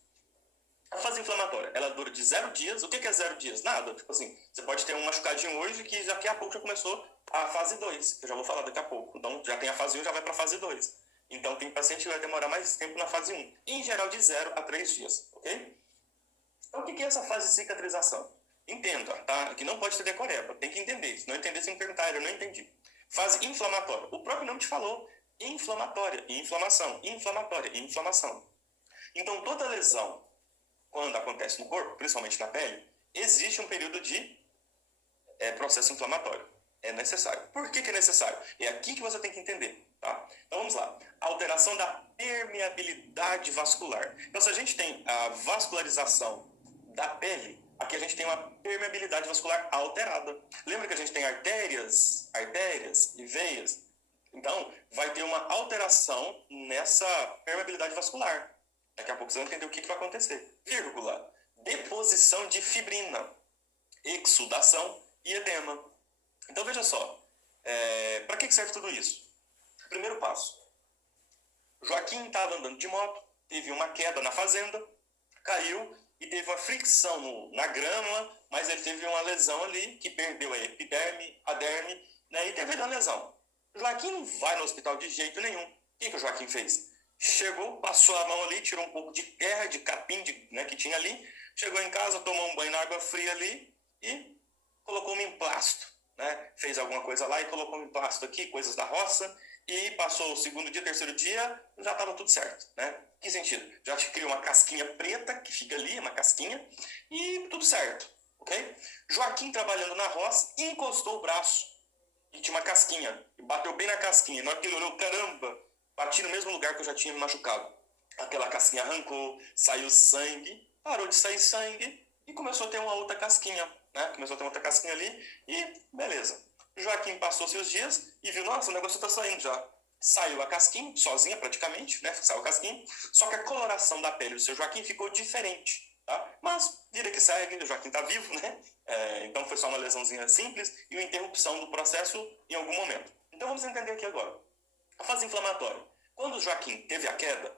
A fase inflamatória, ela dura de 0 dias. O que é 0 dias? Nada. Tipo assim, você pode ter um machucadinho hoje que daqui a pouco já começou a fase 2, que eu já vou falar daqui a pouco. Então, já tem a fase 1, já vai para a fase 2. Então, tem paciente que vai demorar mais tempo na fase 1. Em geral, de 0 a 3 dias, ok? Então, o que é essa fase de cicatrização? Entenda, tá? Que não pode ter decoreba, tem que entender. Se não entender, você me perguntar, eu não entendi. Fase inflamatória. O próprio nome te falou. Inflamatória, inflamação, inflamatória, inflamação. Então, toda lesão, quando acontece no corpo, principalmente na pele, existe um período de processo inflamatório. É necessário. Por que é necessário? É aqui que você tem que entender. Tá? Então, vamos lá. Alteração da permeabilidade vascular. Então, se a gente tem a vascularização da pele, aqui a gente tem uma permeabilidade vascular alterada. Lembra que a gente tem artérias e veias? Então, vai ter uma alteração nessa permeabilidade vascular. Daqui a pouco você vai entender o que vai acontecer. Vírgula. Deposição de fibrina, exudação e edema. Então, veja só. Para que serve tudo isso? Primeiro passo. Joaquim estava andando de moto, teve uma queda na fazenda, caiu e teve uma fricção na grama, mas ele teve uma lesão ali que perdeu a epiderme, a derme, né, e teve uma lesão. Joaquim não vai no hospital de jeito nenhum. O que o Joaquim fez? Chegou, passou a mão ali, tirou um pouco de terra, de capim né, que tinha ali, chegou em casa, tomou um banho na água fria ali e colocou um emplasto. Né? Fez alguma coisa lá e colocou um emplasto aqui, coisas da roça, e passou o segundo dia, terceiro dia, já estava tudo certo. Né? Que sentido? Já te criou uma casquinha preta, que fica ali, uma casquinha, e tudo certo. Okay? Joaquim, trabalhando na roça, encostou o braço e tinha uma casquinha, e bateu bem na casquinha. Na hora que ele olhou, caramba, bati no mesmo lugar que eu já tinha me machucado. Aquela casquinha arrancou, saiu sangue, parou de sair sangue e começou a ter uma outra casquinha. Né? Começou a ter uma outra casquinha ali e beleza. Joaquim passou seus dias e viu, nossa, o negócio está saindo já. Saiu a casquinha, sozinha praticamente, né? Saiu a casquinha, só que a coloração da pele do seu Joaquim ficou diferente. Tá? Mas, vida que segue, o Joaquim está vivo, né? Então foi só uma lesãozinha simples e uma interrupção do processo em algum momento. Então vamos entender aqui agora. A fase inflamatória. Quando o Joaquim teve a queda,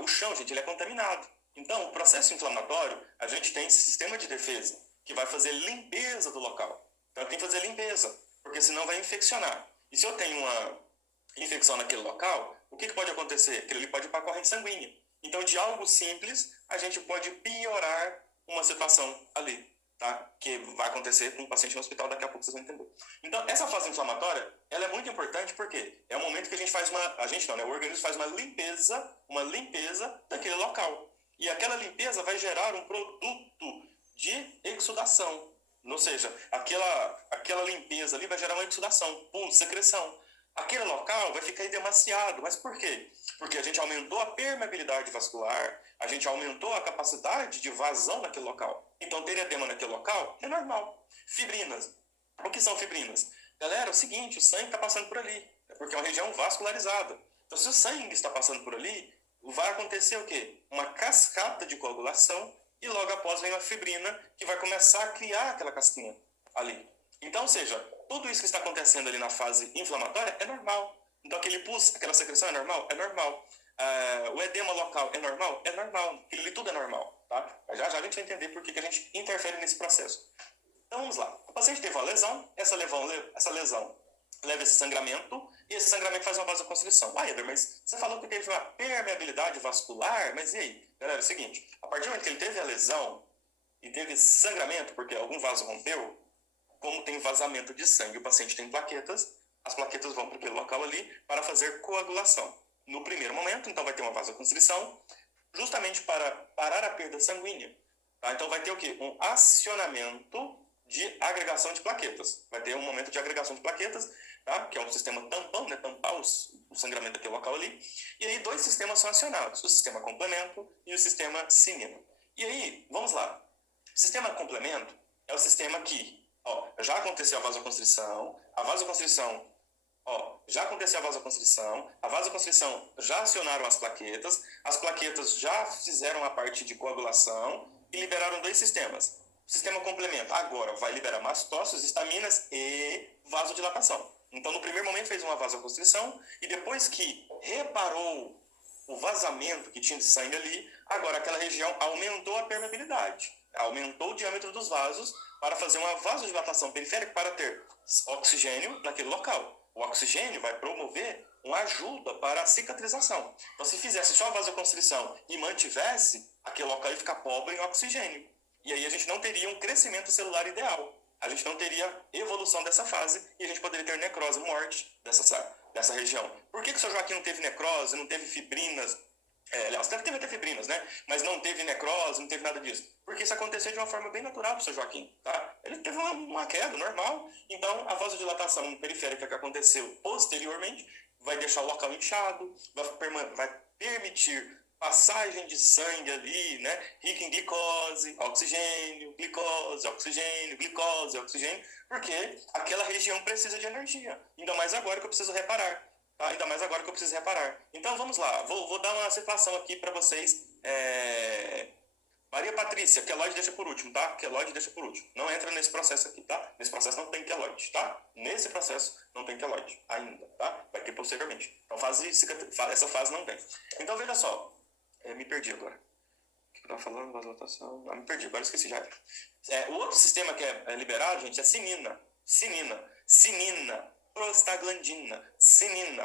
o chão, gente, ele é contaminado. Então, o processo inflamatório, a gente tem esse sistema de defesa que vai fazer limpeza do local. Então, tem que fazer limpeza, porque senão vai infeccionar. E se eu tenho uma infecção naquele local, o que pode acontecer? Aquilo ali pode ir para a corrente sanguínea. Então, de algo simples, a gente pode piorar uma situação ali, tá? Que vai acontecer com um paciente no hospital, daqui a pouco vocês vão entender. Então, essa fase inflamatória, ela é muito importante porque é o momento que a gente faz o organismo faz uma limpeza daquele local. E aquela limpeza vai gerar um produto de exudação. Ou seja, aquela limpeza ali vai gerar uma exudação, secreção. Aquele local vai ficar edemaciado. Mas por quê? Porque a gente aumentou a permeabilidade vascular, a gente aumentou a capacidade de vazão naquele local. Então, ter edema naquele local é normal. Fibrinas. O que são fibrinas? Galera, é o seguinte, o sangue está passando por ali, porque é uma região vascularizada. Então, se o sangue está passando por ali, vai acontecer o quê? Uma cascata de coagulação e logo após vem uma fibrina que vai começar a criar aquela casquinha ali. Então, ou seja, tudo isso que está acontecendo ali na fase inflamatória é normal. Então, aquele pus, aquela secreção é normal? É normal. O edema local é normal? É normal. Aquilo ali tudo é normal. Tá? Já já a gente vai entender por que a gente interfere nesse processo. Então, vamos lá. O paciente teve uma lesão, essa lesão leva esse sangramento, e esse sangramento faz uma vasoconstrição. Eder, mas você falou que teve uma permeabilidade vascular, mas e aí? Galera, é o seguinte, a partir do momento que ele teve a lesão e teve sangramento, porque algum vaso rompeu, como tem vazamento de sangue, o paciente tem plaquetas, as plaquetas vão para aquele local ali para fazer coagulação. No primeiro momento, então, vai ter uma vasoconstrição, justamente para parar a perda sanguínea. Tá? Então, vai ter o quê? Um acionamento de agregação de plaquetas. Vai ter um momento de agregação de plaquetas, tá? Que é um sistema tampão, né? Tampar o sangramento daquele local ali. E aí, dois sistemas são acionados, o sistema complemento e o sistema cinina. E aí, vamos lá. O sistema complemento é o sistema que já aconteceu a vasoconstrição, já acionaram as plaquetas já fizeram a parte de coagulação e liberaram dois sistemas. O sistema complemento agora vai liberar mastócitos, estaminas e vasodilatação. Então, no primeiro momento fez uma vasoconstrição e depois que reparou o vazamento que tinha de sangue ali, agora aquela região aumentou a permeabilidade, aumentou o diâmetro dos vasos para fazer uma vasodilatação periférica para ter oxigênio naquele local. O oxigênio vai promover uma ajuda para a cicatrização. Então, se fizesse só a vasoconstrição e mantivesse, aquele local ia ficar pobre em oxigênio. E aí a gente não teria um crescimento celular ideal. a gente não teria evolução dessa fase e a gente poderia ter necrose, morte dessa região. Por que o seu Joaquim não teve necrose, não teve fibrinas? Aliás, teve até fibrinas, né? Mas não teve necrose, não teve nada disso. Porque isso aconteceu de uma forma bem natural para o seu Joaquim, tá? Ele teve uma queda normal, então a vasodilatação periférica que aconteceu posteriormente vai deixar o local inchado, vai permitir passagem de sangue ali, né? Rico em glicose, oxigênio, glicose, oxigênio, glicose, oxigênio, porque aquela região precisa de energia. Ainda mais agora que eu preciso reparar. Tá? Ainda mais agora que eu preciso reparar. Então vamos lá, vou dar uma situação aqui para vocês. Maria Patrícia, queloide deixa por último, tá? Queloide deixa por último. Não entra nesse processo aqui, tá? Nesse processo não tem queloide, tá? Nesse processo não tem queloide ainda, tá? Vai ter posteriormente. Então essa fase não tem. Então veja só, me perdi agora. O que eu estava falando? Vasodilatação. Me perdi, agora esqueci já. O outro sistema que é liberado, gente, é sinina,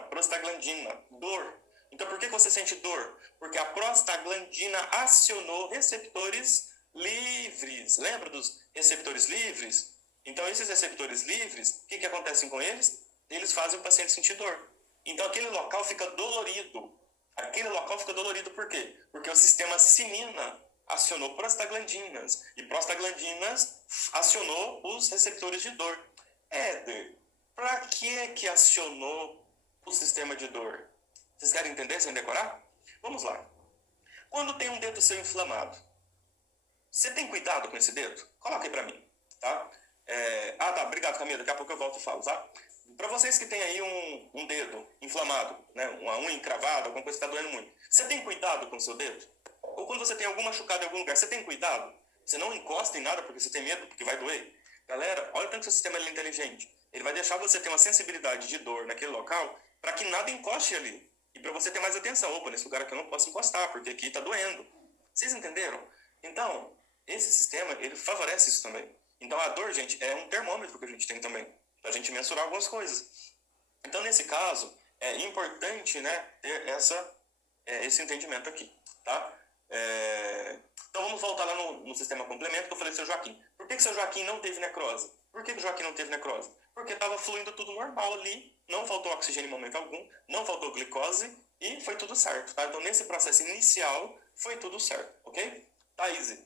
prostaglandina, dor. Então, por que você sente dor? Porque a prostaglandina acionou receptores livres. Lembra dos receptores livres? Então, esses receptores livres, o que acontece com eles? Eles fazem o paciente sentir dor. Então, aquele local fica dolorido. Por quê? Porque o sistema sinina acionou prostaglandinas. E prostaglandinas acionou os receptores de dor. Éder, para que acionou o sistema de dor? Vocês querem entender sem decorar? Vamos lá. Quando tem um dedo seu inflamado, você tem cuidado com esse dedo? Coloca aí para mim, tá? Tá, obrigado, Camila. Daqui a pouco eu volto e falo, tá? Para vocês que tem aí um dedo inflamado, né, uma unha encravada, alguma coisa que está doendo muito, você tem cuidado com o seu dedo? Ou quando você tem algum machucado em algum lugar, você tem cuidado? Você não encosta em nada porque você tem medo, porque vai doer? Galera, olha o tanto que o seu sistema é inteligente. Ele vai deixar você ter uma sensibilidade de dor naquele local para que nada encoste ali. E para você ter mais atenção. Opa, nesse lugar aqui eu não posso encostar, porque aqui está doendo. Vocês entenderam? Então, esse sistema, ele favorece isso também. Então, a dor, gente, é um termômetro que a gente tem também, para a gente mensurar algumas coisas. Então, nesse caso, é importante, né, ter esse entendimento aqui, tá? Então, vamos voltar lá no sistema complemento que eu falei do seu Joaquim. Por que o seu Joaquim não teve necrose? Por que o Joaquim não teve necrose? Porque estava fluindo tudo normal ali, não faltou oxigênio em momento algum, não faltou glicose e foi tudo certo, tá? Então, nesse processo inicial, foi tudo certo, ok? Thaís,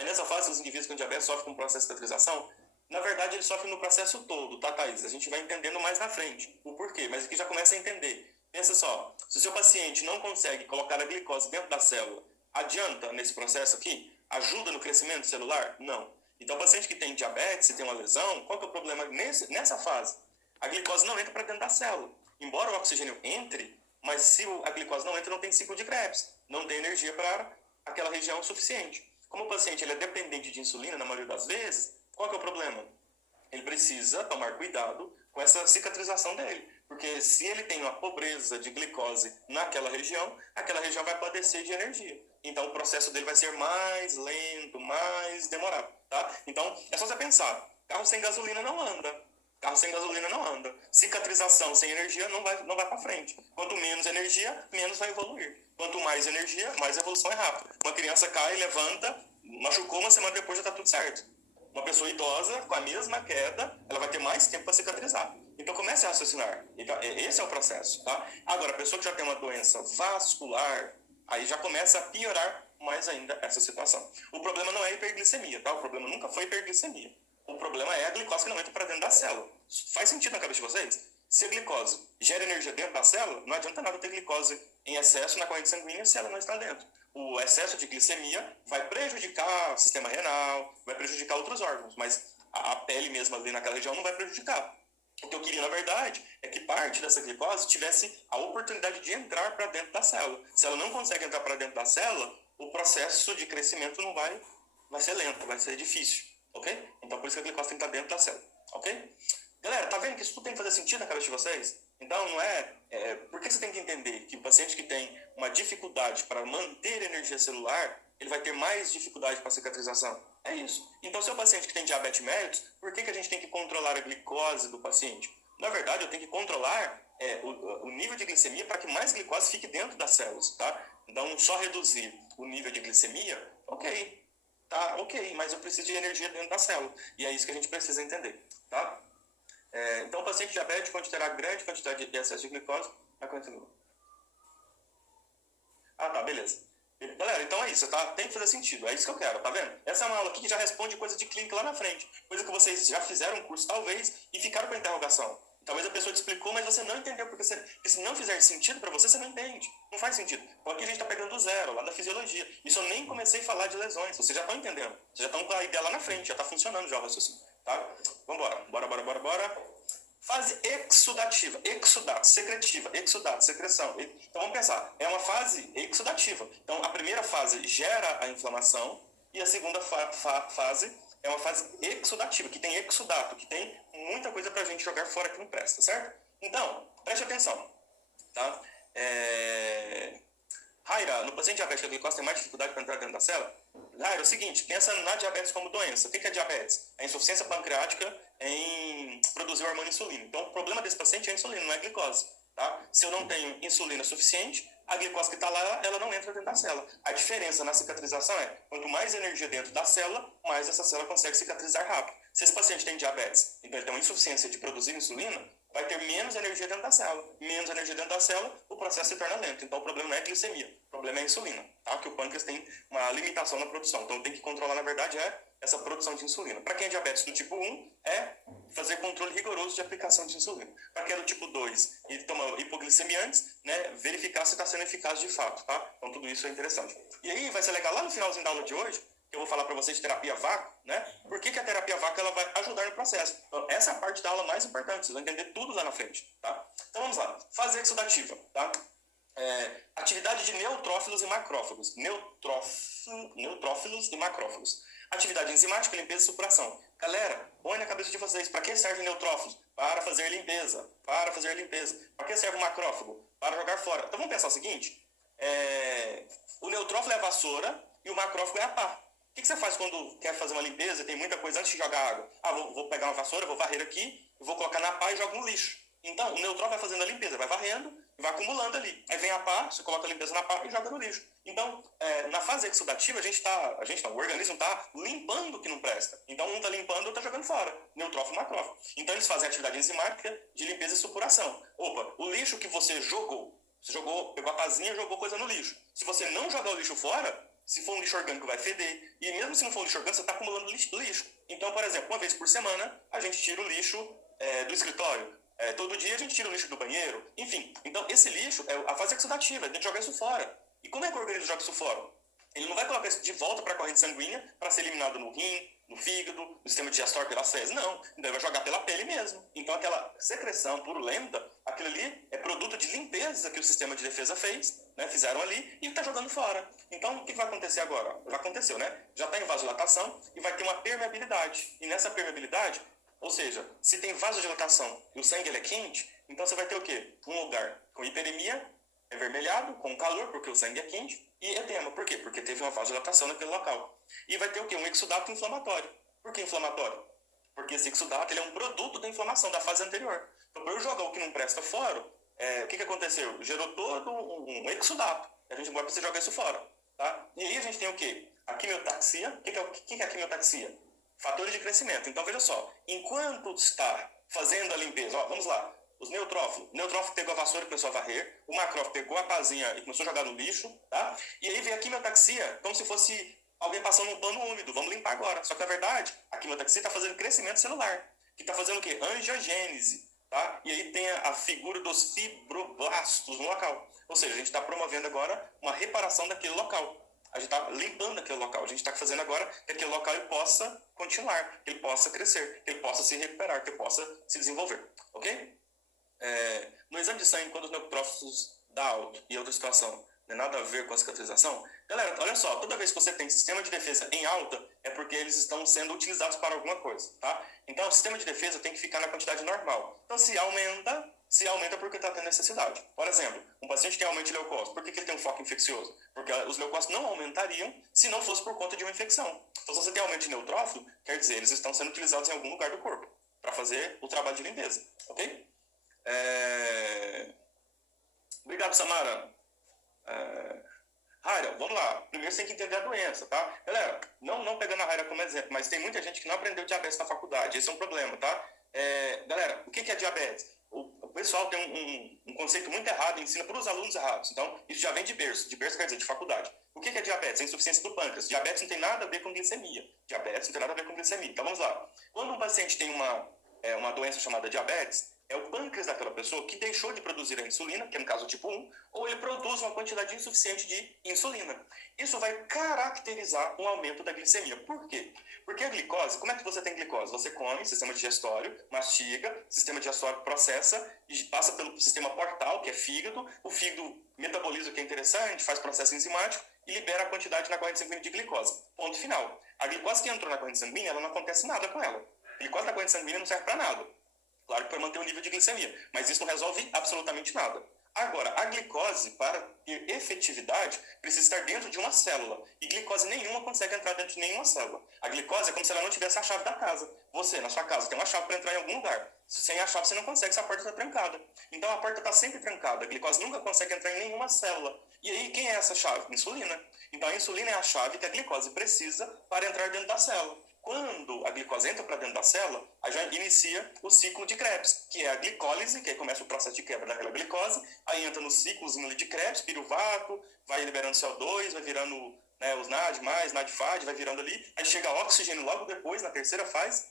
nessa fase, os indivíduos com diabetes sofrem com o processo de cicatrização. Na verdade, eles sofrem no processo todo, tá, Thaís? A gente vai entendendo mais na frente o porquê, mas aqui já começa a entender. Pensa só, se o seu paciente não consegue colocar a glicose dentro da célula, adianta nesse processo aqui? Ajuda no crescimento celular? Não. Então, o paciente que tem diabetes, se tem uma lesão, qual que é o problema nessa fase? A glicose não entra para dentro da célula. Embora o oxigênio entre, mas se a glicose não entra, não tem ciclo de Krebs. Não tem energia para aquela região suficiente. Como o paciente ele é dependente de insulina, na maioria das vezes, qual que é o problema? Ele precisa tomar cuidado com essa cicatrização dele. Porque se ele tem uma pobreza de glicose naquela região vai padecer de energia. Então, o processo dele vai ser mais lento, mais demorado, tá? Então, é só você pensar. Carro sem gasolina não anda. Cicatrização sem energia não vai para frente. Quanto menos energia, menos vai evoluir. Quanto mais energia, mais a evolução é rápida. Uma criança cai, levanta, machucou, uma semana depois já está tudo certo. Uma pessoa idosa, com a mesma queda, ela vai ter mais tempo para cicatrizar. Então, comece a raciocinar. Então, esse é o processo, tá? Agora, a pessoa que já tem uma doença vascular, aí já começa a piorar mais ainda essa situação. O problema não é a hiperglicemia, tá? O problema nunca foi a hiperglicemia. O problema é a glicose que não entra para dentro da célula. Faz sentido na cabeça de vocês? Se a glicose gera energia dentro da célula, não adianta nada ter glicose em excesso na corrente sanguínea se ela não está dentro. O excesso de glicemia vai prejudicar o sistema renal, vai prejudicar outros órgãos, mas a pele mesmo ali naquela região não vai prejudicar. O que eu queria, na verdade, é que parte dessa glicose tivesse a oportunidade de entrar para dentro da célula. Se ela não consegue entrar para dentro da célula, o processo de crescimento não vai ser lento, vai ser difícil, ok? Então, por isso que a glicose tem que estar dentro da célula, ok? Galera, tá vendo que isso tudo tem que fazer sentido na cabeça de vocês? Então, não por que você tem que entender que o paciente que tem uma dificuldade para manter energia celular, ele vai ter mais dificuldade para cicatrização? É isso. Então, se é o paciente que tem diabetes mellitus, por que a gente tem que controlar a glicose do paciente? Na verdade, eu tenho que controlar o nível de glicemia para que mais glicose fique dentro das células, tá? Então, só reduzir o nível de glicemia, ok. Tá, ok, mas eu preciso de energia dentro da célula. E é isso que a gente precisa entender, tá? Então, o paciente diabético, quando terá grande quantidade de excesso de glicose, vai continuar. Ah, tá, beleza. Galera, então é isso, tá? Tem que fazer sentido, é isso que eu quero, tá vendo? Essa é uma aula aqui que já responde coisa de clínica lá na frente, coisa que vocês já fizeram um curso, talvez, e ficaram com a interrogação. Talvez a pessoa te explicou, mas você não entendeu, porque se não fizer sentido para você, você não entende. Não faz sentido. Então aqui a gente está pegando do zero, lá da fisiologia. Isso eu nem comecei a falar de lesões, vocês já estão entendendo. Vocês já estão com a ideia lá na frente, já está funcionando já o raciocínio, tá? Vambora, bora. Fase exudativa, exudato, secretiva, exudato, secreção. Então vamos pensar, é uma fase exudativa. Então a primeira fase gera a inflamação e a segunda fase é uma fase exudativa, que tem exudato, que tem muita coisa pra gente jogar fora que não presta, certo? Então, preste atenção, tá? Raira, no paciente diabético, a glicose tem mais dificuldade para entrar dentro da célula? Raira, é o seguinte, pensa na diabetes como doença. O que é diabetes? É insuficiência pancreática em produzir o hormônio insulina. Então, o problema desse paciente é a insulina, não é a glicose. Tá? Se eu não tenho insulina suficiente, a glicose que está lá, ela não entra dentro da célula. A diferença na cicatrização é, quanto mais energia dentro da célula, mais essa célula consegue cicatrizar rápido. Se esse paciente tem diabetes, então ele tem uma insuficiência de produzir insulina, vai ter menos energia dentro da célula. Menos energia dentro da célula, o processo se torna lento. Então o problema não é a glicemia, o problema é a insulina, tá? Que o pâncreas tem uma limitação na produção. Então tem que controlar, na verdade, essa produção de insulina. Para quem é diabetes do tipo 1, é fazer controle rigoroso de aplicação de insulina. Para quem é do tipo 2 e toma hipoglicemia antes, né, verificar se está sendo eficaz de fato, tá? Então tudo isso é interessante. E aí vai ser legal lá no finalzinho da aula de hoje, que eu vou falar para vocês de terapia vácuo, né? Por que a terapia vácuo ela vai ajudar no processo? Então, essa é a parte da aula mais importante, vocês vão entender tudo lá na frente, tá? Então vamos lá, fase exudativa, tá? Atividade de neutrófilos e macrófagos. Neutrófilos e macrófagos. Atividade enzimática, limpeza e supuração. Galera, põe na cabeça de vocês, para que serve neutrófilos? Para fazer limpeza. Para fazer limpeza. Para que serve o macrófago? Para jogar fora. Então vamos pensar o seguinte, o neutrófilo é a vassoura e o macrófago é a pá. O que você faz quando quer fazer uma limpeza e tem muita coisa antes de jogar água? Ah, vou pegar uma vassoura, vou varrer aqui, vou colocar na pá e jogo no lixo. Então, o neutrófilo vai fazendo a limpeza, vai varrendo e vai acumulando ali. Aí vem a pá, você coloca a limpeza na pá e joga no lixo. Então, na fase exudativa, o organismo está limpando o que não presta. Então, um está limpando, o outro está jogando fora. Neutrófilo e macrófago. Então, eles fazem atividade enzimática de limpeza e supuração. Opa, o lixo que você jogou, pegou a pazinha e jogou coisa no lixo. Se você não jogar o lixo fora, se for um lixo orgânico, vai feder. E mesmo se não for um lixo orgânico, você está acumulando lixo. Então, por exemplo, uma vez por semana, a gente tira o lixo do escritório. Todo dia a gente tira o lixo do banheiro. Enfim, então esse lixo é a fase exudativa, a gente joga isso fora. E como é que o organismo joga isso fora? Ele não vai colocar isso de volta para a corrente sanguínea para ser eliminado no rim, no fígado, no sistema digestório pelas fezes. Não, então ele vai jogar pela pele mesmo. Então aquela secreção purulenta, aquilo ali é produto de limpeza que o sistema de defesa fez, né? Fizeram ali e está jogando fora. Então o que vai acontecer agora? Já aconteceu, né? Já está em vasodilatação e vai ter uma permeabilidade. E nessa permeabilidade, ou seja, se tem vasodilatação e o sangue ele é quente, então você vai ter o quê? Um lugar com hiperemia, avermelhado, com calor, porque o sangue é quente, e edema. Por quê? Porque teve uma vasodilatação naquele local. E vai ter o quê? Um exudato inflamatório. Por que inflamatório? Porque esse exudato ele é um produto da inflamação da fase anterior. Então, para eu jogar o que não presta fora, o que aconteceu? Gerou todo um exudato. A gente agora precisa jogar isso fora. Tá? E aí a gente tem o quê? A quimiotaxia. O que é a quimiotaxia? Fatores de crescimento. Então, veja só. Enquanto está fazendo a limpeza, vamos lá. Os neutrófilos. O neutrófilo pegou a vassoura e começou a varrer. O macrófago pegou a pazinha e começou a jogar no lixo. Tá? E aí vem a quimiotaxia, como se fosse alguém passando um pano úmido. Vamos limpar agora. Só que, na verdade, a quimiotaxia está fazendo crescimento celular. Que está fazendo o quê? Angiogênese. Tá? E aí tem a figura dos fibroblastos no local. Ou seja, a gente está promovendo agora uma reparação daquele local. A gente está limpando aquele local. A gente está fazendo agora que aquele local ele possa continuar, que ele possa crescer, que ele possa se recuperar, que ele possa se desenvolver. Ok? No exame de sangue, quando os neutrófilos dá alto e outra situação não tem nada a ver com a cicatrização, galera, olha só, toda vez que você tem sistema de defesa em alta, é porque eles estão sendo utilizados para alguma coisa, tá? Então, o sistema de defesa tem que ficar na quantidade normal. Então, se aumenta porque está tendo necessidade. Por exemplo, um paciente que tem aumento de leucócito, por que ele tem um foco infeccioso? Porque os leucócitos não aumentariam se não fosse por conta de uma infecção. Então, se você tem aumento de neutrófilo, quer dizer, eles estão sendo utilizados em algum lugar do corpo para fazer o trabalho de limpeza, ok? Obrigado, Samara. Raira, vamos lá. Primeiro você tem que entender a doença, tá? Galera, não pegando a Raira como exemplo, mas tem muita gente que não aprendeu diabetes na faculdade. Esse é um problema, tá? Galera, o que é diabetes? O pessoal tem um conceito muito errado e ensina para os alunos errados. Então, isso já vem de berço. De berço quer dizer de faculdade. O que é diabetes? É insuficiência do pâncreas. Diabetes não tem nada a ver com glicemia. Diabetes não tem nada a ver com glicemia. Então, vamos lá. Quando um paciente tem uma doença chamada diabetes, é o pâncreas daquela pessoa que deixou de produzir a insulina, que é no caso o tipo 1, ou ele produz uma quantidade insuficiente de insulina. Isso vai caracterizar um aumento da glicemia. Por quê? Porque a glicose, como é que você tem glicose? Você come, sistema digestório, mastiga, sistema digestório processa, e passa pelo sistema portal, que é fígado, o fígado metaboliza o que é interessante, faz processo enzimático e libera a quantidade na corrente sanguínea de glicose. Ponto final. A glicose que entrou na corrente sanguínea, ela não acontece nada com ela. A glicose na corrente sanguínea não serve para nada. Claro que para manter o nível de glicemia, mas isso não resolve absolutamente nada. Agora, a glicose, para ter efetividade, precisa estar dentro de uma célula. E glicose nenhuma consegue entrar dentro de nenhuma célula. A glicose é como se ela não tivesse a chave da casa. Você, na sua casa, tem uma chave para entrar em algum lugar. Sem a chave, você não consegue, se a porta está trancada. Então, a porta está sempre trancada. A glicose nunca consegue entrar em nenhuma célula. E aí, quem é essa chave? Insulina. Então, a insulina é a chave que a glicose precisa para entrar dentro da célula. Quando a glicose entra para dentro da célula, aí já inicia o ciclo de Krebs, que é a glicólise, que aí começa o processo de quebra daquela glicose, aí entra no ciclozinho de Krebs, piruvato, vai liberando CO2, vai virando, né, os NAD+, NAD-FAD, vai virando ali, aí chega oxigênio logo depois, na terceira fase,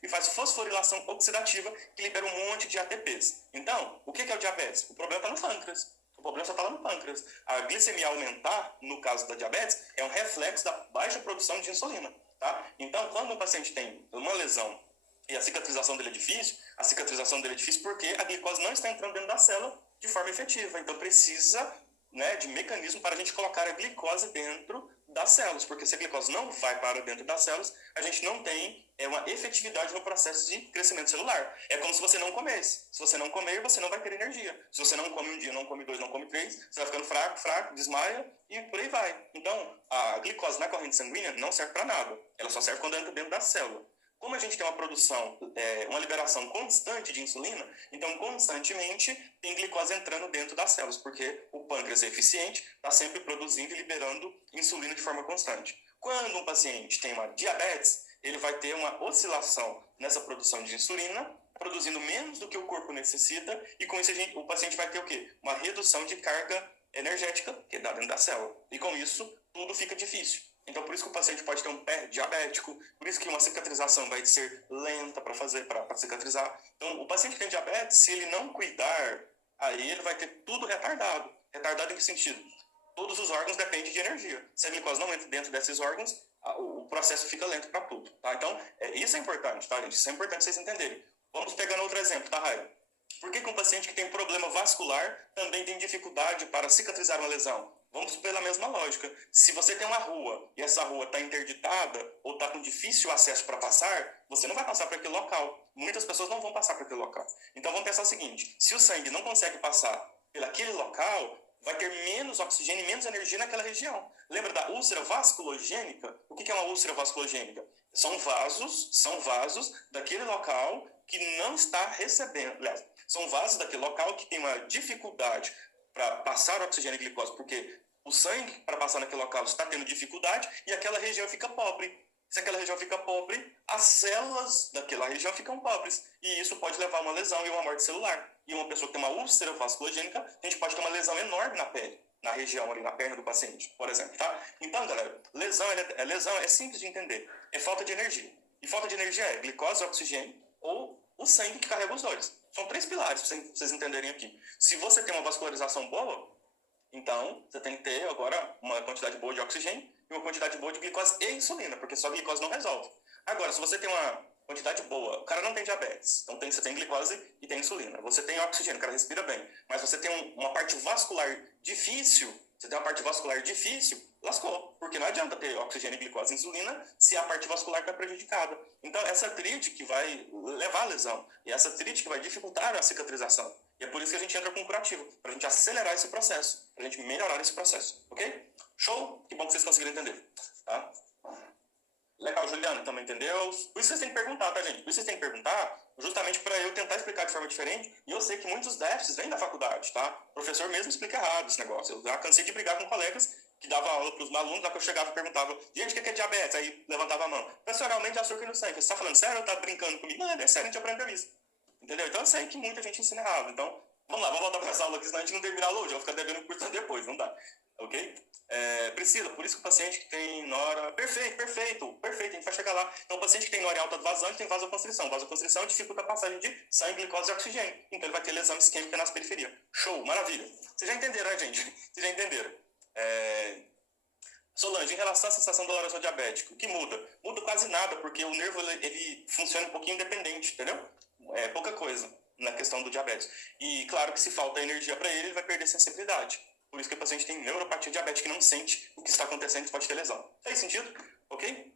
e faz fosforilação oxidativa, que libera um monte de ATPs. Então, o que é o diabetes? O problema está no pâncreas. O problema só está lá no pâncreas. A glicemia aumentar, no caso da diabetes, é um reflexo da baixa produção de insulina. Tá? Então, quando um paciente tem uma lesão e a cicatrização dele é difícil porque a glicose não está entrando dentro da célula de forma efetiva. Então, precisa, né, de mecanismo para a gente colocar a glicose dentro das células, porque se a glicose não vai para dentro das células, a gente não tem uma efetividade no processo de crescimento celular. É como se você não comesse. Se você não comer, você não vai ter energia. Se você não come um dia, não come dois, não come três, você vai ficando fraco, desmaia e por aí vai. Então, a glicose na corrente sanguínea não serve para nada. Ela só serve quando entra dentro da célula. Como a gente tem uma produção, uma liberação constante de insulina, então constantemente tem glicose entrando dentro das células, porque o pâncreas é eficiente, está sempre produzindo e liberando insulina de forma constante. Quando um paciente tem uma diabetes, ele vai ter uma oscilação nessa produção de insulina, produzindo menos do que o corpo necessita, e com isso o paciente vai ter o quê? Uma redução de carga energética, que é dada dentro da célula. E com isso, tudo fica difícil. Então, por isso que o paciente pode ter um pé diabético, por isso que uma cicatrização vai ser lenta para cicatrizar. Então, o paciente que tem diabetes, se ele não cuidar, aí ele vai ter tudo retardado. Retardado em que sentido? Todos os órgãos dependem de energia. Se a glicose não entra dentro desses órgãos, o processo fica lento para tudo. Tá? Então, isso é importante, tá, gente? Isso é importante vocês entenderem. Vamos pegando outro exemplo, tá, Raio? Por que um paciente que tem problema vascular também tem dificuldade para cicatrizar uma lesão? Vamos pela mesma lógica. Se você tem uma rua e essa rua está interditada ou está com difícil acesso para passar, você não vai passar para aquele local. Muitas pessoas não vão passar para aquele local. Então vamos pensar o seguinte: se o sangue não consegue passar pelaquele local, vai ter menos oxigênio e menos energia naquela região. Lembra da úlcera vasculogênica? O que é uma úlcera vasculogênica? São vasos daquele local que não está recebendo. Aliás, são vasos daquele local que tem uma dificuldade para passar oxigênio e glicose, porque o sangue, para passar naquele local, está tendo dificuldade e aquela região fica pobre. Se aquela região fica pobre, as células daquela região ficam pobres. E isso pode levar a uma lesão e uma morte celular. E uma pessoa que tem uma úlcera vasculogênica, a gente pode ter uma lesão enorme na pele, na região ali, na perna do paciente, por exemplo. Tá? Então, galera, lesão é simples de entender. É falta de energia. E falta de energia é glicose, oxigênio ou o sangue que carrega os dois. São 3 pilares, para vocês entenderem aqui. Se você tem uma vascularização boa, então você tem que ter agora uma quantidade boa de oxigênio e uma quantidade boa de glicose e insulina, porque só glicose não resolve. Agora, se você tem uma quantidade boa, o cara não tem diabetes, então você tem glicose e tem insulina. Você tem oxigênio, o cara respira bem, mas você tem uma parte vascular difícil, lascou. Porque não adianta ter oxigênio, glicose e insulina se a parte vascular está prejudicada. Então, essa tríade que vai levar a lesão, e essa tríade que vai dificultar a cicatrização. E é por isso que a gente entra com um curativo, para a gente acelerar esse processo, para a gente melhorar esse processo, ok? Show? Que bom que vocês conseguiram entender, tá? Legal, Juliana, também entendeu? Por isso vocês têm que perguntar, tá, gente? Por isso vocês têm que perguntar, justamente para eu tentar explicar de forma diferente. E eu sei que muitos déficits vêm da faculdade, tá? O professor mesmo explica errado esse negócio. Eu já cansei de brigar com colegas que davam aula para os alunos, lá que eu chegava e perguntava, gente, o que é diabetes? Aí levantava a mão. Professoralmente, açúcar no sangue. Você está falando sério ou tá brincando comigo? Não, é sério, a gente aprendeu isso. Entendeu? Então eu sei que muita gente ensina errado. Então, vamos lá, vamos voltar para essa aula aqui, senão a gente não terminar hoje. Eu vou ficar devendo curso depois, não dá. Ok? Priscila, por isso que o paciente que tem nora... Perfeito, a gente vai chegar lá. Então, o paciente que tem nora em alta vazante tem vasoconstrição. Vasoconstrição dificulta a passagem de sangue, glicose e oxigênio. Então, ele vai ter lesão isquêmica nas periferias. Show, maravilha. Vocês já entenderam, né, gente? Vocês já entenderam. Solange, em relação à sensação dolorosa diabética, o que muda? Muda quase nada, porque o nervo ele funciona um pouquinho independente, entendeu? É pouca coisa na questão do diabetes. E claro que se falta energia para ele, ele vai perder sensibilidade. Por isso que o paciente tem neuropatia diabética que não sente o que está acontecendo e pode ter lesão. Faz sentido? Ok?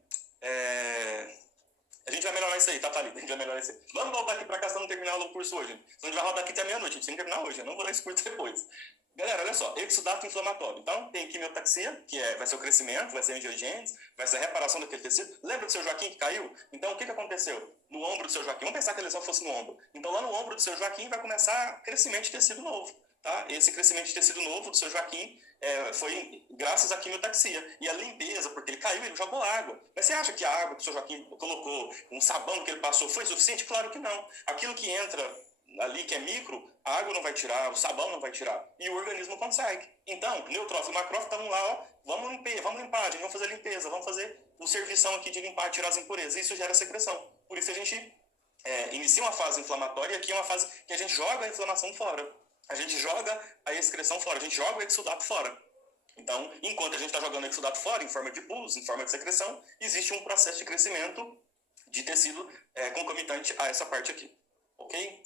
A gente vai melhorar isso aí, tá, Thalita? A gente vai melhorar isso aí. Vamos voltar aqui para cá, se não terminar o curso hoje. Senão a gente vai rodar aqui até meia-noite. A gente tem que terminar hoje. Eu não vou dar esse curso depois. Galera, olha só, exudato inflamatório. Então, tem quimiotaxia, que vai ser o crescimento, vai ser a angiogênese, vai ser a reparação daquele tecido. Lembra do seu Joaquim que caiu? Então, o que aconteceu? No ombro do seu Joaquim, vamos pensar que a lesão fosse no ombro. Então, lá no ombro do seu Joaquim vai começar crescimento de tecido novo. Tá? Esse crescimento de tecido novo do seu Joaquim foi graças à quimiotaxia. E a limpeza, porque ele caiu, ele jogou água. Mas você acha que a água que o seu Joaquim colocou, um sabão que ele passou, foi suficiente? Claro que não. Aquilo que entra ali, que é micro, a água não vai tirar, o sabão não vai tirar. E o organismo consegue. Então, neutrófilo e macrófilo estavam lá, ó, vamos limpar, gente, vamos fazer limpeza, vamos fazer o servição aqui de limpar, tirar as impurezas. Isso gera secreção. Por isso a gente inicia uma fase inflamatória e aqui é uma fase que a gente joga a inflamação fora. A gente joga a excreção fora, a gente joga o exudato fora. Então, enquanto a gente está jogando o exudato fora, em forma de pus, em forma de secreção, existe um processo de crescimento de tecido concomitante a essa parte aqui. Ok?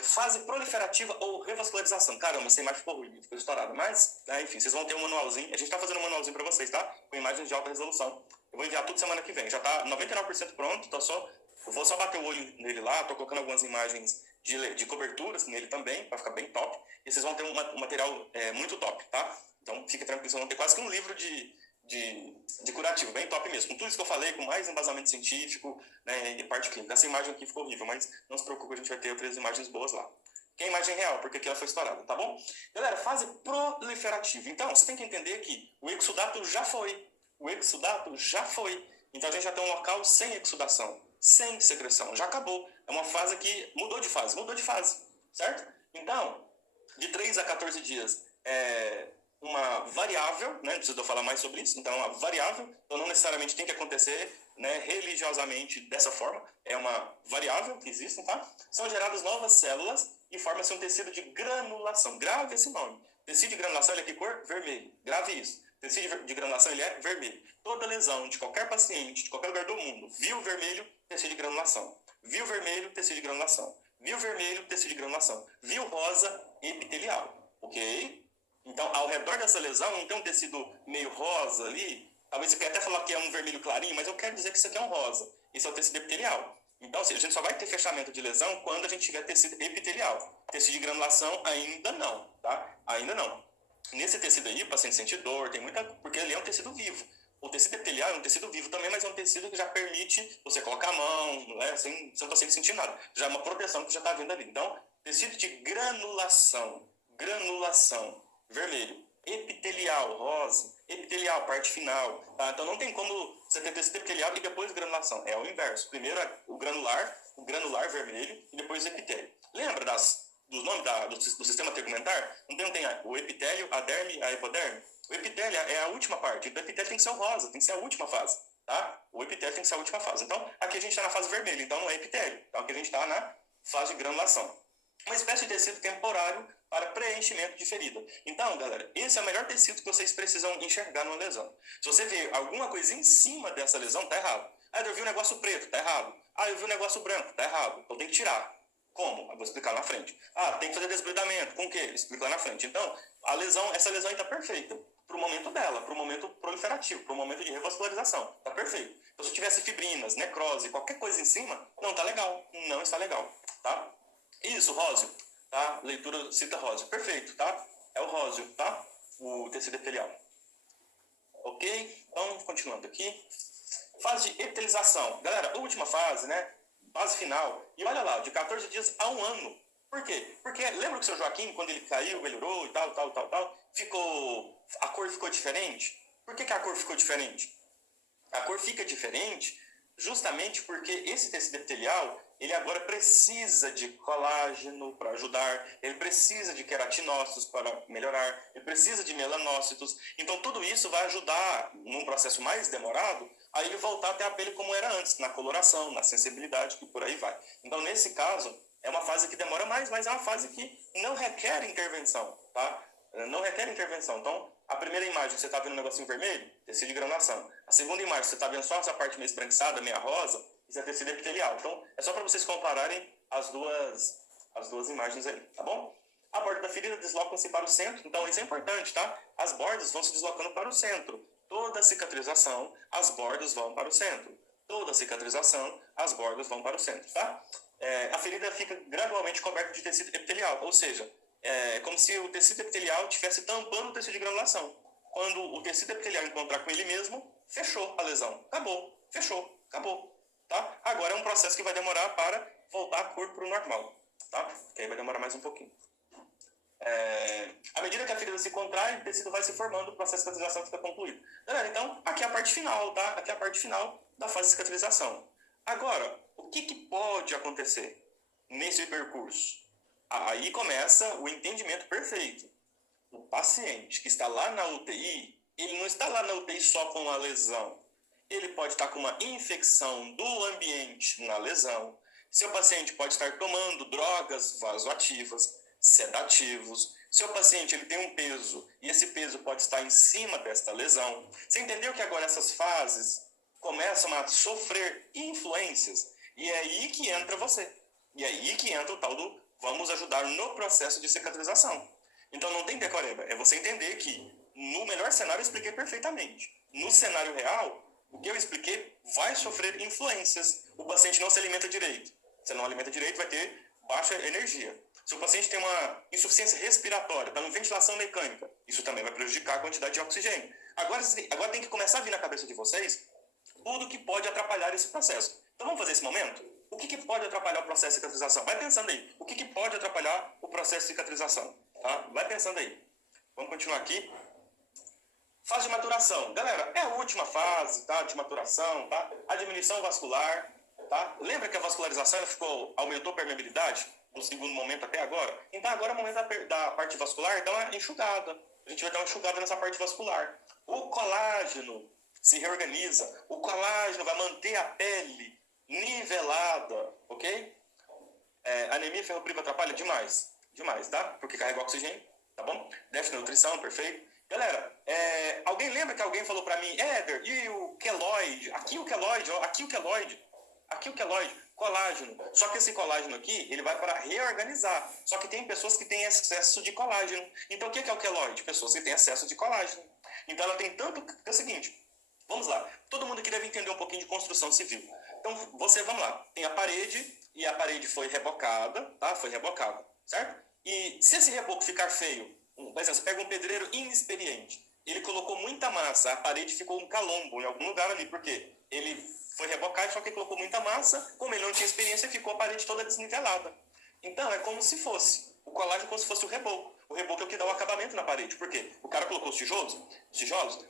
Fase proliferativa ou revascularização. Caramba, essa imagem ficou ruim, ficou estourada. Mas, enfim, vocês vão ter um manualzinho. A gente está fazendo um manualzinho para vocês, tá? Com imagens de alta resolução. Eu vou enviar tudo semana que vem. Já está 99% pronto. Eu vou só bater o olho nele lá. Estou colocando algumas imagens de coberturas nele também, para ficar bem top. E vocês vão ter um material muito top, tá? Então, fique tranquilo, vocês vão ter quase que um livro de curativo, bem top mesmo. Com tudo isso que eu falei, com mais embasamento científico, né, e parte clínica. Essa imagem aqui ficou horrível, mas não se preocupe, a gente vai ter outras imagens boas lá. Que é a imagem real, porque aqui ela foi estourada, tá bom? Galera, fase proliferativa. Então, você tem que entender que o exudato já foi. O exudato já foi. Então, a gente já tem um local sem exudação, sem secreção. Já acabou. É uma fase que mudou de fase, certo? Então, de 3 a 14 dias uma variável, né? Não preciso falar mais sobre isso. Então, uma variável, então não necessariamente tem que acontecer, né, religiosamente dessa forma. É uma variável que existe, tá? São geradas novas células e forma-se um tecido de granulação. Grave esse nome. Tecido de granulação, ele é que cor? Vermelho. Grave isso. Tecido de granulação, ele é vermelho. Toda lesão de qualquer paciente, de qualquer lugar do mundo, viu vermelho, tecido de granulação. Viu vermelho, tecido de granulação. Viu vermelho, tecido de granulação. Viu rosa, epitelial. Ok? Então, ao redor dessa lesão, não tem um tecido meio rosa ali. Talvez você quer até falar que é um vermelho clarinho, mas eu quero dizer que isso aqui é um rosa. Isso é o tecido epitelial. Então, a gente só vai ter fechamento de lesão quando a gente tiver tecido epitelial. Tecido de granulação, ainda não, tá? Ainda não. Nesse tecido aí, o paciente sente dor, tem muita... porque ele é um tecido vivo. O tecido epitelial é um tecido vivo também, mas é um tecido que já permite você colocar a mão, né, sem o paciente sentir nada. Já é uma proteção que já está vindo ali. Então, tecido de granulação, vermelho. Epitelial, rosa. Epitelial, parte final. Tá? Então, não tem como você ter tecido epitelial e depois granulação. É o inverso. Primeiro o granular vermelho e depois o epitélio. Lembra dos nomes do sistema tegumentar? Não tem o epitélio, a derme, a hipoderme? O epitélio é a última parte. Então, o epitélio tem que ser o rosa, tem que ser a última fase. Tá? O epitélio tem que ser a última fase. Então, aqui a gente está na fase vermelha, então não é epitélio. Então, aqui a gente está na fase de granulação. Uma espécie de tecido temporário para preenchimento de ferida. Então, galera, esse é o melhor tecido que vocês precisam enxergar numa lesão. Se você vê alguma coisa em cima dessa lesão, tá errado. Ah, eu vi um negócio preto, tá errado. Ah, eu vi um negócio branco, tá errado. Então tem que tirar. Como? Eu vou explicar na frente. Ah, tem que fazer desbridamento. Com o quê? Explico lá na frente. Então, essa lesão aí tá perfeita para o momento dela, para o momento proliferativo, para o momento de revascularização. Tá perfeito. Então, se tivesse fibrinas, necrose, qualquer coisa em cima, não tá legal. Não está legal, tá? Isso, róseo. Tá? Leitura cita róseo. Perfeito, tá? É o róseo, tá? O tecido epitelial. Ok? Então, continuando aqui. Fase de epitelização. Galera, última fase, né? Fase final. E olha lá, de 14 dias a 1 ano. Por quê? Porque lembra que o seu Joaquim, quando ele caiu, melhorou e tal, a cor ficou diferente? Por que a cor ficou diferente? A cor fica diferente justamente porque esse tecido epitelial, ele agora precisa de colágeno para ajudar, ele precisa de queratinócitos para melhorar, ele precisa de melanócitos. Então, tudo isso vai ajudar, num processo mais demorado, a ele voltar a ter a pele como era antes, na coloração, na sensibilidade, e por aí vai. Então, nesse caso, é uma fase que demora mais, mas é uma fase que não requer intervenção, tá? Não requer intervenção. Então, a primeira imagem, você está vendo um negocinho vermelho? Tecido de granulação. A segunda imagem, você está vendo só essa parte meio esbranquiçada, meio rosa? Isso é tecido epitelial. Então, é só para vocês compararem as duas imagens aí, tá bom? A borda da ferida deslocam-se para o centro. Então, isso é importante, tá? As bordas vão se deslocando para o centro. Toda cicatrização, as bordas vão para o centro. Toda cicatrização, as bordas vão para o centro, tá? A ferida fica gradualmente coberta de tecido epitelial, ou seja, é como se o tecido epitelial estivesse tampando o tecido de granulação. Quando o tecido epitelial encontrar com ele mesmo, fechou a lesão. Acabou. Fechou. Acabou. Tá? Agora é um processo que vai demorar para voltar a cor para o normal. Tá? Que aí vai demorar mais um pouquinho. À medida que a ferida se contrai, o tecido vai se formando, o processo de cicatrização fica concluído. Galera, então, aqui é a parte final, tá? Aqui é a parte final da fase de cicatrização. Agora, o que pode acontecer nesse percurso? Aí começa o entendimento perfeito. O paciente que está lá na UTI, ele não está lá na UTI só com a lesão. Ele pode estar com uma infecção do ambiente na lesão. Seu paciente pode estar tomando drogas vasoativas, sedativos. Seu paciente ele tem um peso e esse peso pode estar em cima desta lesão. Você entendeu que agora essas fases começam a sofrer influências? E é aí que entra você. E é aí que entra o tal do vamos ajudar no processo de cicatrização. Então não tem decoreba, é você entender que no melhor cenário eu expliquei perfeitamente. No cenário real, o que eu expliquei vai sofrer influências. O paciente não se alimenta direito. Se não alimenta direito, vai ter baixa energia. Se o paciente tem uma insuficiência respiratória, está em ventilação mecânica, isso também vai prejudicar a quantidade de oxigênio. Agora tem que começar a vir na cabeça de vocês tudo que pode atrapalhar esse processo. Então vamos fazer esse momento? O que pode atrapalhar o processo de cicatrização? Vai pensando aí. O que pode atrapalhar o processo de cicatrização? Tá? Vai pensando aí. Vamos continuar aqui. Fase de maturação. Galera, é a última fase, tá? De maturação, tá? A diminuição vascular, tá? Lembra que a vascularização aumentou a permeabilidade no segundo momento até agora? Então agora é o momento da parte vascular, então é enxugada. A gente vai dar uma enxugada nessa parte vascular. O colágeno se reorganiza. O colágeno vai manter a pele nivelada, ok? Anemia ferropriva atrapalha demais. Demais, tá? Porque carrega oxigênio, tá bom? Déficit de nutrição, perfeito. Galera, alguém lembra que alguém falou pra mim, Éder, e o queloide? Aqui o queloide, ó, aqui o queloide. Aqui o queloide, colágeno. Só que esse colágeno aqui, ele vai para reorganizar. Só que tem pessoas que têm excesso de colágeno. Então o que é o queloide? Pessoas que têm excesso de colágeno. Então ela tem tanto... É o seguinte, vamos lá. Todo mundo aqui deve entender um pouquinho de construção civil. Então, vamos lá. Tem a parede, e a parede foi rebocada, tá? Foi rebocada, certo? E se esse reboco ficar feio, por exemplo, você pega um pedreiro inexperiente, ele colocou muita massa, a parede ficou um calombo em algum lugar ali, porque ele foi rebocado, só que ele colocou muita massa, como ele não tinha experiência, ficou a parede toda desnivelada. Então, é como se fosse, o colágeno como se fosse o reboco. O reboco é o que dá o acabamento na parede. Por quê? O cara colocou os tijolos,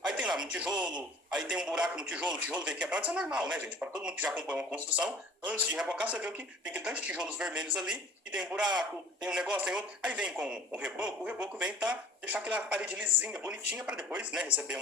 aí tem lá um tijolo, aí tem um buraco no tijolo, o tijolo veio quebrado, isso é normal, né, gente? Para todo mundo que já acompanha uma construção, antes de rebocar, você vê que tem aquele tanto de tijolos vermelhos ali, e tem um buraco, tem um negócio, tem outro. Aí vem com o reboco vem deixar aquela parede lisinha, bonitinha, para depois, né, receber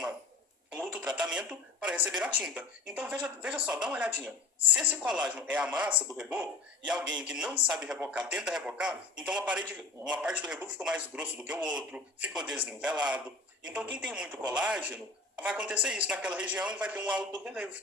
um outro tratamento para receber a tinta. Então veja só, dá uma olhadinha. Se esse colágeno é a massa do reboco e alguém que não sabe rebocar tenta rebocar, então uma parte do reboco ficou mais grosso do que o outro, ficou desnivelado. Então quem tem muito colágeno, vai acontecer isso. Naquela região ele vai ter um alto relevo.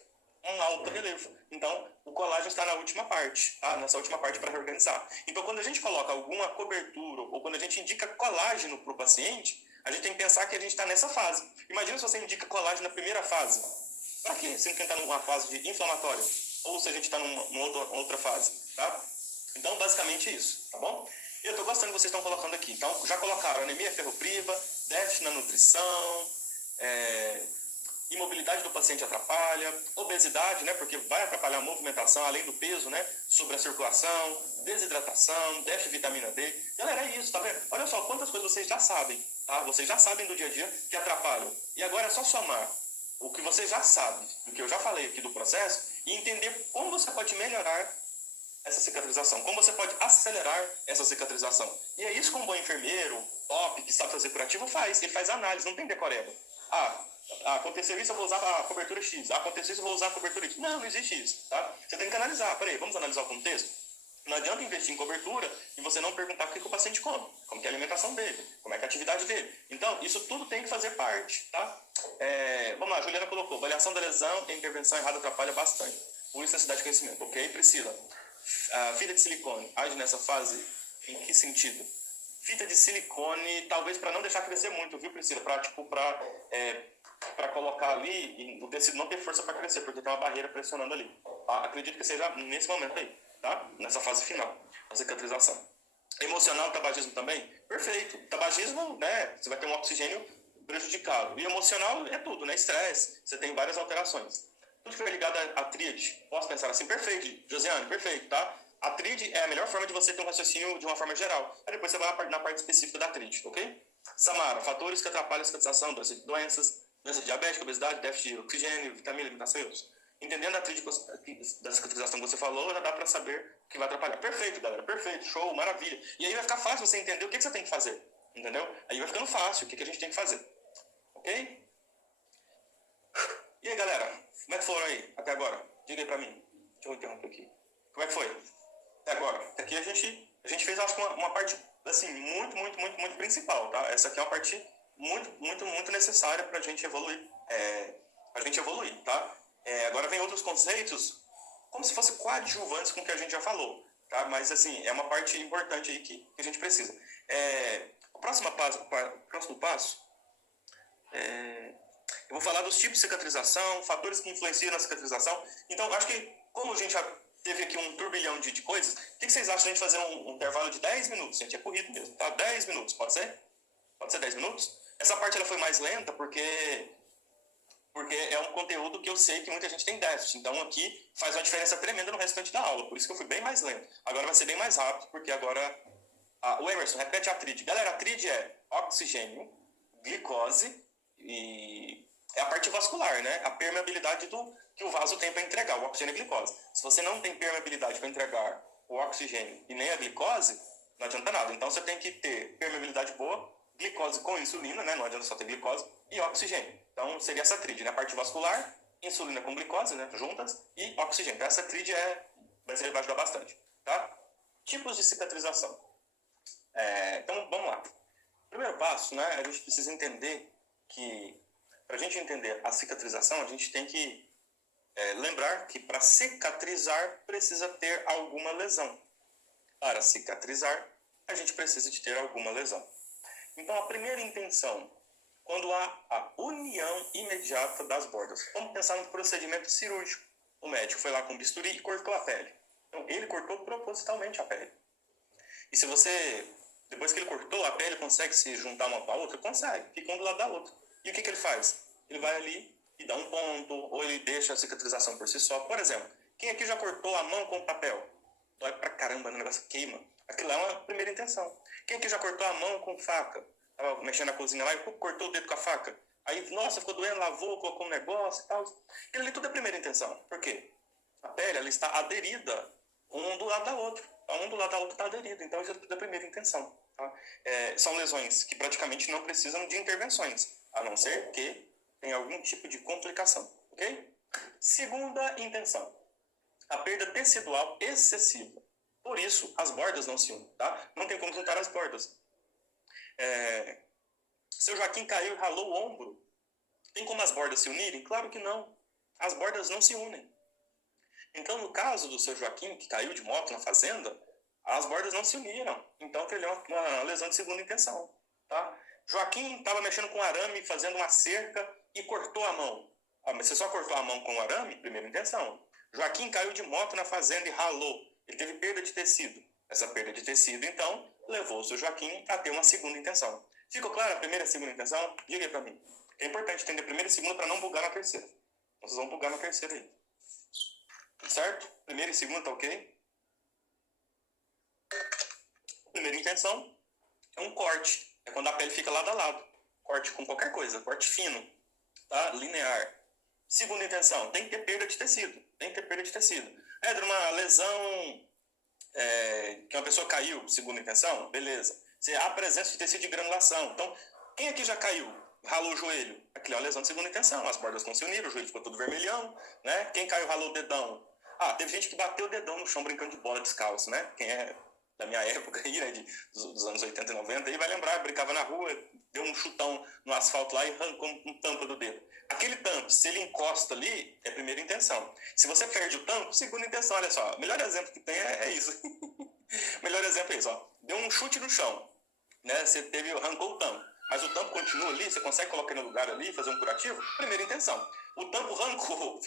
Então o colágeno está na última parte, tá? Nessa última parte para reorganizar. Então quando a gente coloca alguma cobertura ou quando a gente indica colágeno para o paciente, a gente tem que pensar que a gente está nessa fase. Imagina se você indica colágeno na primeira fase. Para quê? Se a gente está numa fase de inflamatória. Ou se a gente está numa outra fase. Tá? Então, basicamente isso. Tá bom? Eu estou gostando que vocês estão colocando aqui. Então, já colocaram anemia ferropriva, déficit na nutrição. imobilidade do paciente atrapalha, obesidade, né, porque vai atrapalhar a movimentação, além do peso, né, sobre a circulação, desidratação, déficit de vitamina D. Galera, é isso, tá vendo? Olha só quantas coisas vocês já sabem, tá? Vocês já sabem do dia a dia que atrapalham. E agora é só somar o que vocês já sabem, do que eu já falei aqui do processo, e entender como você pode melhorar essa cicatrização, como você pode acelerar essa cicatrização. E é isso que um bom enfermeiro, top, que sabe fazer curativo, faz. Ele faz análise, não tem decoreba. Aconteceu isso, eu vou usar a cobertura X. Aconteceu isso, eu vou usar a cobertura Y. Não existe isso, tá? Você tem que analisar. Peraí, vamos analisar o contexto? Não adianta investir em cobertura e você não perguntar o que o paciente come, como que é a alimentação dele, como é que é a atividade dele. Então, isso tudo tem que fazer parte, tá? Vamos lá, a Juliana colocou, avaliação da lesão e intervenção errada atrapalha bastante. Por isso, necessidade de conhecimento. Ok, Priscila. A fita de silicone age nessa fase em que sentido? Fita de silicone, talvez para não deixar crescer muito, viu, Priscila? Para colocar ali e o tecido não ter força para crescer, porque tem uma barreira pressionando ali. Tá? Acredito que seja nesse momento aí, tá? Nessa fase final, a cicatrização. Emocional, tabagismo também? Perfeito. Tabagismo, né? Você vai ter um oxigênio prejudicado. E emocional é tudo, né? Estresse, você tem várias alterações. Tudo que for ligado à tríade, posso pensar assim, perfeito, Josiane, perfeito, tá? A tríade é a melhor forma de você ter um raciocínio de uma forma geral. Aí depois você vai na parte específica da tríade, ok? Samara, fatores que atrapalham a cicatrização, doença diabética, obesidade, déficit de oxigênio, vitamina, alimentação e outros. Entendendo a tríade da cicatrização que você falou, já dá para saber o que vai atrapalhar. Perfeito, galera, perfeito, show, maravilha. E aí vai ficar fácil você entender o que você tem que fazer, entendeu? Aí vai ficando fácil o que a gente tem que fazer, ok? E aí, galera, como é que foram aí até agora? Diga aí pra mim. Deixa eu interromper aqui. Como é que foi até agora? Aqui a gente fez, acho que uma parte, assim, muito principal, tá? Essa aqui é uma parte muito necessária pra gente evoluir. Tá? Agora vem outros conceitos, como se fossem coadjuvantes com o que a gente já falou, tá? Mas, assim, é uma parte importante aí que a gente precisa. O próximo passo eu vou falar dos tipos de cicatrização, fatores que influenciam na cicatrização. Então, acho que, como a gente já teve aqui um turbilhão de coisas, o que vocês acham de a gente fazer um intervalo de 10 minutos? Gente, é corrido mesmo, tá? 10 minutos, pode ser? Pode ser 10 minutos? Essa parte ela foi mais lenta porque é um conteúdo que eu sei que muita gente tem déficit. Então, aqui faz uma diferença tremenda no restante da aula. Por isso que eu fui bem mais lento. Agora vai ser bem mais rápido, porque agora... o Emerson, repete a tríade. Galera, a tríade é oxigênio, glicose e... é a parte vascular, né? A permeabilidade que o vaso tem para entregar, o oxigênio e a glicose. Se você não tem permeabilidade para entregar o oxigênio e nem a glicose, não adianta nada. Então, você tem que ter permeabilidade boa, glicose com insulina, né? Não adianta só ter glicose, e oxigênio. Então, seria essa tríade, né? A parte vascular, insulina com glicose, né? Juntas, e oxigênio. Então, essa tríade vai ajudar bastante, tá? Tipos de cicatrização. Então, vamos lá. Primeiro passo, né? A gente precisa entender que para a gente entender a cicatrização, a gente tem que lembrar que para cicatrizar precisa ter alguma lesão. Para cicatrizar, a gente precisa de ter alguma lesão. Então, a primeira intenção, quando há a união imediata das bordas. Vamos pensar no procedimento cirúrgico. O médico foi lá com bisturi e cortou a pele. Então, ele cortou propositalmente a pele. E se você, depois que ele cortou, a pele consegue se juntar uma com a outra? Consegue, fica um do lado da outra. E o que ele faz? Ele vai ali e dá um ponto, ou ele deixa a cicatrização por si só. Por exemplo, quem aqui já cortou a mão com papel? Dói pra caramba, o negócio queima. Aquilo é uma primeira intenção. Quem aqui já cortou a mão com faca? Estava mexendo na cozinha lá e cortou o dedo com a faca. Aí, nossa, ficou doendo, lavou, colocou um negócio e tal. Aquilo ali tudo é primeira intenção. Por quê? A pele ela está aderida um do lado da outra. Um do lado da outra está aderido. Então, isso é tudo a primeira intenção. Tá? São lesões que praticamente não precisam de intervenções, a não ser que tenha algum tipo de complicação. Ok? Segunda intenção. A perda tecidual excessiva. Por isso, as bordas não se unem. Tá? Não tem como juntar as bordas. Seu Joaquim caiu e ralou o ombro. Tem como as bordas se unirem? Claro que não. As bordas não se unem. Então, no caso do seu Joaquim, que caiu de moto na fazenda, as bordas não se uniram. Então, ele é uma lesão de segunda intenção. Tá? Joaquim estava mexendo com arame, fazendo uma cerca e cortou a mão. Mas você só cortou a mão com o arame? Primeira intenção. Joaquim caiu de moto na fazenda e ralou. Ele teve perda de tecido. Essa perda de tecido, então, levou o seu Joaquim a ter uma segunda intenção. Ficou claro a primeira e a segunda intenção? Diga aí para mim. É importante entender a primeira e a segunda para não bugar na terceira. Vocês vão bugar na terceira aí. Certo? Primeira e segunda, tá ok? Primeira intenção é um corte. É quando a pele fica lado a lado. Corte com qualquer coisa. Corte fino. Tá? Linear. Segunda intenção, tem que ter perda de tecido. Tem que ter perda de tecido. Éder, uma lesão que uma pessoa caiu, segunda intenção, beleza. Você há presença de tecido de granulação. Então, quem aqui já caiu? Ralou o joelho? Aquilo é uma lesão de segunda intenção. As bordas não se uniram, o joelho ficou todo vermelhão, né? Quem caiu, ralou o dedão? Ah, teve gente que bateu o dedão no chão brincando de bola descalço, né? Quem é da minha época aí, né, dos anos 80 e 90, aí vai lembrar, brincava na rua, deu um chutão no asfalto lá e arrancou um tampo do dedo. Aquele tampo, se ele encosta ali, é primeira intenção. Se você perde o tampo, segunda intenção, olha só. O melhor exemplo que tem é isso. O melhor exemplo é isso, ó. Deu um chute no chão, né? Você arrancou o tampo, mas o tampo continua ali, você consegue colocar no lugar ali, fazer um curativo? Primeira intenção. O tampo arrancou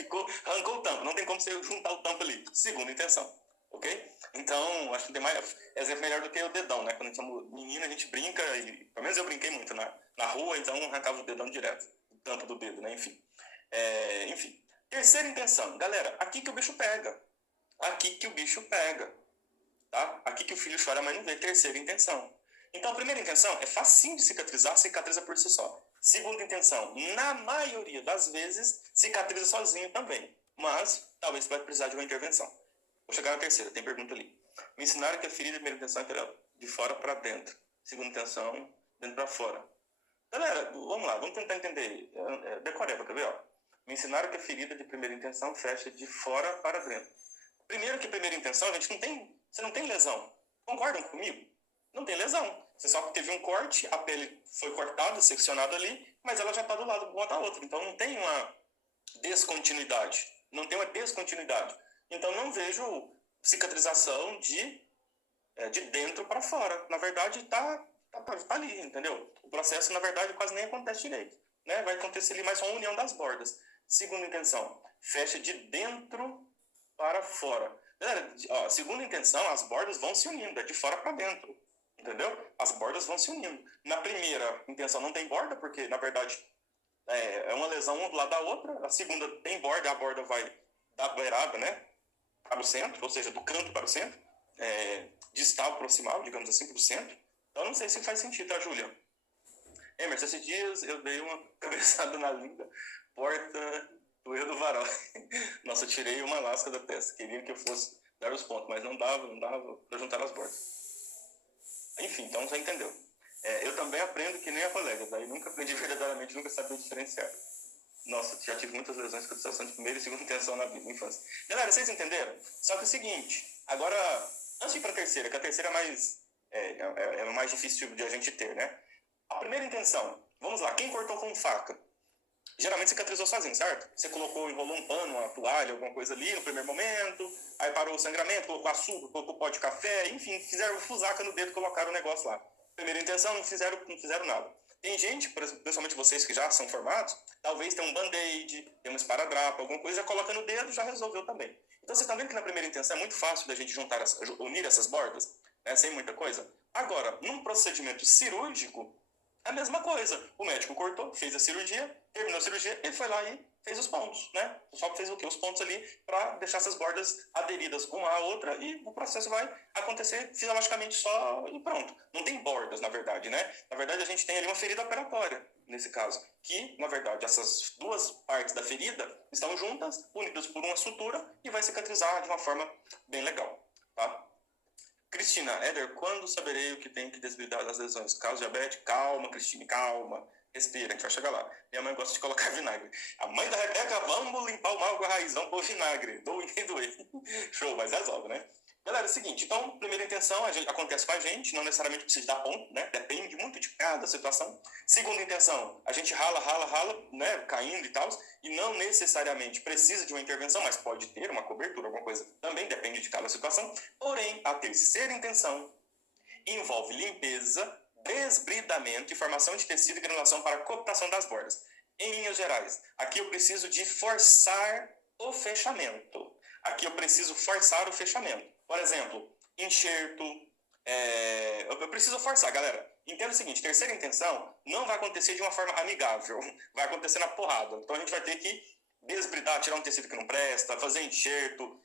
o tampo, não tem como você juntar o tampo ali. Segunda intenção, ok? Então, acho que tem mais exemplo melhor do que o dedão, né? Quando a gente é menina, a gente brinca, e pelo menos eu brinquei muito na rua, então arrancava o dedão direto, o tampo do dedo, né? Enfim. Terceira intenção. Galera, aqui que o bicho pega. Aqui que o bicho pega. Tá? Aqui que o filho chora, mas não vê. Terceira intenção. Então, a primeira intenção é facinho de cicatrizar, cicatriza por si só. Segunda intenção, na maioria das vezes, cicatriza sozinho também. Mas, talvez você vai precisar de uma intervenção. Vou chegar na terceira, tem pergunta ali. Me ensinaram que a ferida, primeira intenção é de fora para dentro. Segunda intenção, dentro para fora. Galera, vamos lá, vamos tentar entender. Decoreba, quer ver? Ó? Me ensinaram que a ferida de primeira intenção fecha de fora para dentro. Primeiro que primeira intenção, você não tem lesão. Concordam comigo? Não tem lesão. Você só teve um corte, a pele foi cortada, seccionada ali, mas ela já está do lado uma da outra. Então não tem uma descontinuidade. Não tem uma descontinuidade. Então não vejo cicatrização de dentro para fora. Na verdade, tá ali, entendeu? O processo, na verdade, quase nem acontece direito. Né? Vai acontecer ali mais só a união das bordas. Segunda intenção, fecha de dentro para fora. Galera, ó, segunda intenção, as bordas vão se unindo, é de fora para dentro. Entendeu? As bordas vão se unindo. Na primeira intenção não tem borda, porque, na verdade, é uma lesão uma do lado da outra. A segunda tem borda, a borda vai da beirada, né? Para o centro, ou seja, do canto para o centro. Distal, proximal, digamos assim, para o centro. Então, não sei se faz sentido, tá, Júlia? Emerson, esses dias eu dei uma cabeçada na língua, porta doeu do varal. Nossa, eu tirei uma lasca da testa. Queria que eu fosse dar os pontos, mas não dava para juntar as bordas. Enfim, então já entendeu. Eu também aprendo que nem a colega, daí nunca aprendi verdadeiramente, nunca sabia diferenciar. Nossa, já tive muitas lesões com situação de primeira e segunda intenção na infância. Galera, vocês entenderam? Só que é o seguinte, agora, antes de ir para a terceira, que a terceira é mais difícil de a gente ter, né? A primeira intenção, vamos lá, quem cortou com faca? Geralmente cicatrizou sozinho, certo? Você enrolou um pano, uma toalha, alguma coisa ali no primeiro momento, aí parou o sangramento, colocou açúcar, colocou pó de café, enfim, fizeram fusaca no dedo, colocaram o negócio lá. Primeira intenção, não fizeram nada. Tem gente, principalmente vocês que já são formados, talvez tenha um band-aid, tem um esparadrapo, alguma coisa, já coloca no dedo, já resolveu também. Então vocês estão vendo que na primeira intenção é muito fácil da gente unir essas bordas, né, sem muita coisa. Agora, num procedimento cirúrgico, é a mesma coisa. O médico cortou, fez a cirurgia, terminou a cirurgia, ele foi lá e fez os pontos, né? Só fez o quê? Os pontos ali para deixar essas bordas aderidas uma à outra e o processo vai acontecer fisiologicamente só e pronto. Não tem bordas, na verdade, né? Na verdade, a gente tem ali uma ferida operatória, nesse caso, que, na verdade, essas duas partes da ferida estão juntas, unidas por uma sutura e vai cicatrizar de uma forma bem legal, tá? Cristina, Éder, quando saberei o que tem que desbridar das lesões? Caso diabetes? Calma, Cristina, calma. Respira, a gente vai chegar lá. Minha mãe gosta de colocar vinagre. A mãe da Rebeca, vamos limpar o mal com a raiz, vamos pôr vinagre. Doe nem doer. Show, mas resolve, né? Galera, é o seguinte, então, primeira intenção acontece com a gente, não necessariamente precisa dar ponto, né? Depende muito de cada situação. Segunda intenção, a gente rala, né? Caindo e tal, e não necessariamente precisa de uma intervenção, mas pode ter uma cobertura, alguma coisa. Também depende de cada situação. Porém, a terceira intenção envolve limpeza, desbridamento e formação de tecido e granulação para a cooptação das bordas. Em linhas gerais, aqui eu preciso de forçar o fechamento. Aqui eu preciso forçar o fechamento. Por exemplo, enxerto. Eu preciso forçar, galera. Entenda o seguinte, terceira intenção não vai acontecer de uma forma amigável, vai acontecer na porrada. Então a gente vai ter que desbridar, tirar um tecido que não presta, fazer enxerto,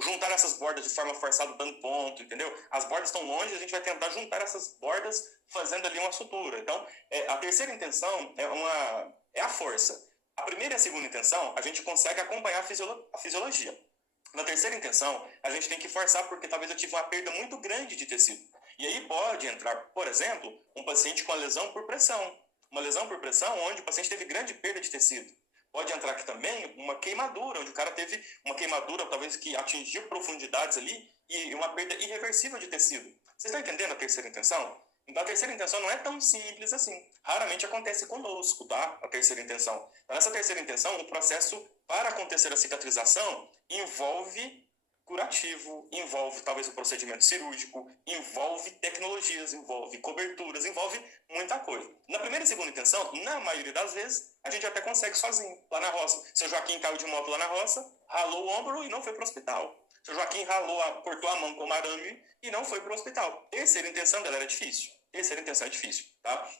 juntar essas bordas de forma forçada dando ponto, entendeu? As bordas estão longe, a gente vai tentar juntar essas bordas fazendo ali uma sutura. Então, a terceira intenção é a força. A primeira e a segunda intenção, a gente consegue acompanhar a fisiologia. Na terceira intenção, a gente tem que forçar porque talvez eu tive uma perda muito grande de tecido. E aí pode entrar, por exemplo, um paciente com a lesão por pressão. Uma lesão por pressão onde o paciente teve grande perda de tecido. Pode entrar aqui também uma queimadura, onde o cara teve uma queimadura talvez que atingiu profundidades ali e uma perda irreversível de tecido. Vocês estão entendendo a terceira intenção? Então a terceira intenção não é tão simples assim. Raramente acontece conosco, tá? A terceira intenção. Então, nessa terceira intenção, o processo para acontecer a cicatrização envolve curativo, envolve talvez o procedimento cirúrgico, envolve tecnologias, envolve coberturas, envolve muita coisa. Na primeira e segunda intenção, na maioria das vezes, a gente até consegue sozinho, lá na roça. Seu Joaquim caiu de moto lá na roça, ralou o ombro e não foi para o hospital. Seu Joaquim cortou a mão com arame e não foi para o hospital. Terceira intenção, galera, é difícil. Terceira intenção é difícil, tá?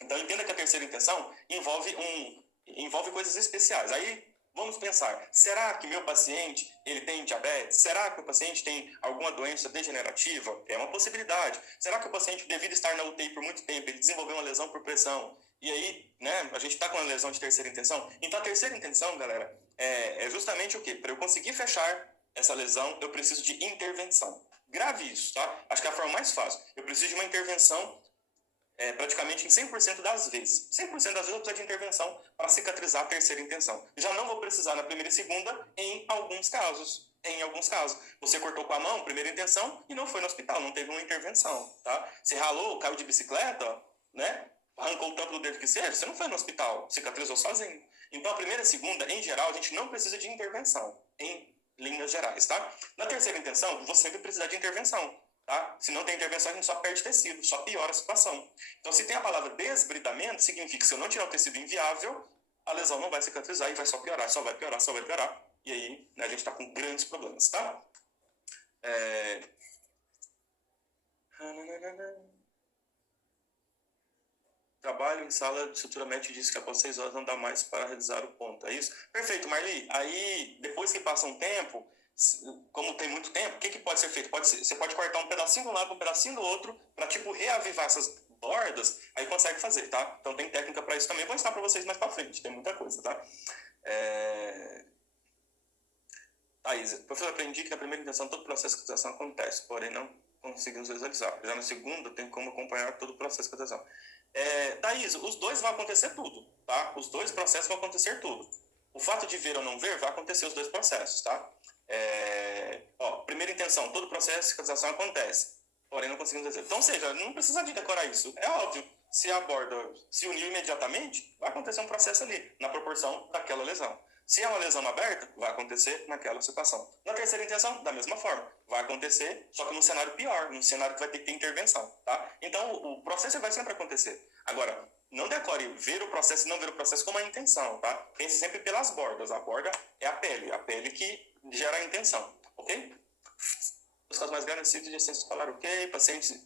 Então entenda que a terceira intenção envolve coisas especiais. Aí vamos pensar, será que meu paciente ele tem diabetes? Será que o paciente tem alguma doença degenerativa? É uma possibilidade. Será que o paciente, devido estar na UTI por muito tempo, ele desenvolveu uma lesão por pressão? E aí, né, a gente está com uma lesão de terceira intenção? Então a terceira intenção, galera, é justamente o quê? Para eu conseguir fechar essa lesão, eu preciso de intervenção. Grave isso, tá? Acho que é a forma mais fácil. Eu preciso de uma intervenção praticamente em 100% das vezes. 100% das vezes eu preciso de intervenção para cicatrizar a terceira intenção. Já não vou precisar na primeira e segunda em alguns casos. Em alguns casos. Você cortou com a mão, primeira intenção, e não foi no hospital, não teve uma intervenção, tá? Você ralou, caiu de bicicleta, né? Arrancou o tampo do dedo que seja, você não foi no hospital, cicatrizou sozinho. Então, a primeira e segunda, em geral, a gente não precisa de intervenção, em linhas gerais, tá? Na terceira intenção, você sempre precisa de intervenção. Tá? Se não tem intervenção, a gente só perde tecido, só piora a situação. Então, se tem a palavra desbridamento, significa que se eu não tirar o tecido inviável, a lesão não vai cicatrizar e vai só piorar, só vai piorar, só vai piorar. E aí, né, a gente está com grandes problemas, tá? Trabalho em sala de sutura médica diz que após 6 horas não dá mais para realizar o ponto. É isso? Perfeito, Marli. Aí, depois que passa um tempo, como tem muito tempo, o que pode ser feito? Você pode cortar um pedacinho de um lado, um pedacinho do outro, para tipo reavivar essas bordas, aí consegue fazer, tá? Então tem técnica para isso também. Vou ensinar para vocês mais para frente, tem muita coisa, tá? Thaís, professor, aprendi que na primeira intenção todo o processo de cicatrização acontece, porém não conseguimos visualizar. Já na segunda tem como acompanhar todo o processo de cicatrização. Thaís, os dois vão acontecer tudo, tá? Os dois processos vão acontecer tudo. O fato de ver ou não ver vai acontecer os dois processos, tá? Primeira intenção, todo o processo de cicatrização acontece, porém não conseguimos dizer. Então, ou seja, não precisa de decorar isso. É óbvio, se a borda se unir imediatamente, vai acontecer um processo ali, na proporção daquela lesão. Se é uma lesão aberta, vai acontecer naquela situação. Na terceira intenção, da mesma forma, vai acontecer, só que num cenário pior, num cenário que vai ter que ter intervenção, tá? Então, o processo vai sempre acontecer. Agora, não decore ver o processo e não ver o processo como a intenção, tá? Pense sempre pelas bordas. A borda é a pele que gera a intenção, ok? Os casos mais graves, ciclo de essência escolar, ok? Pacientes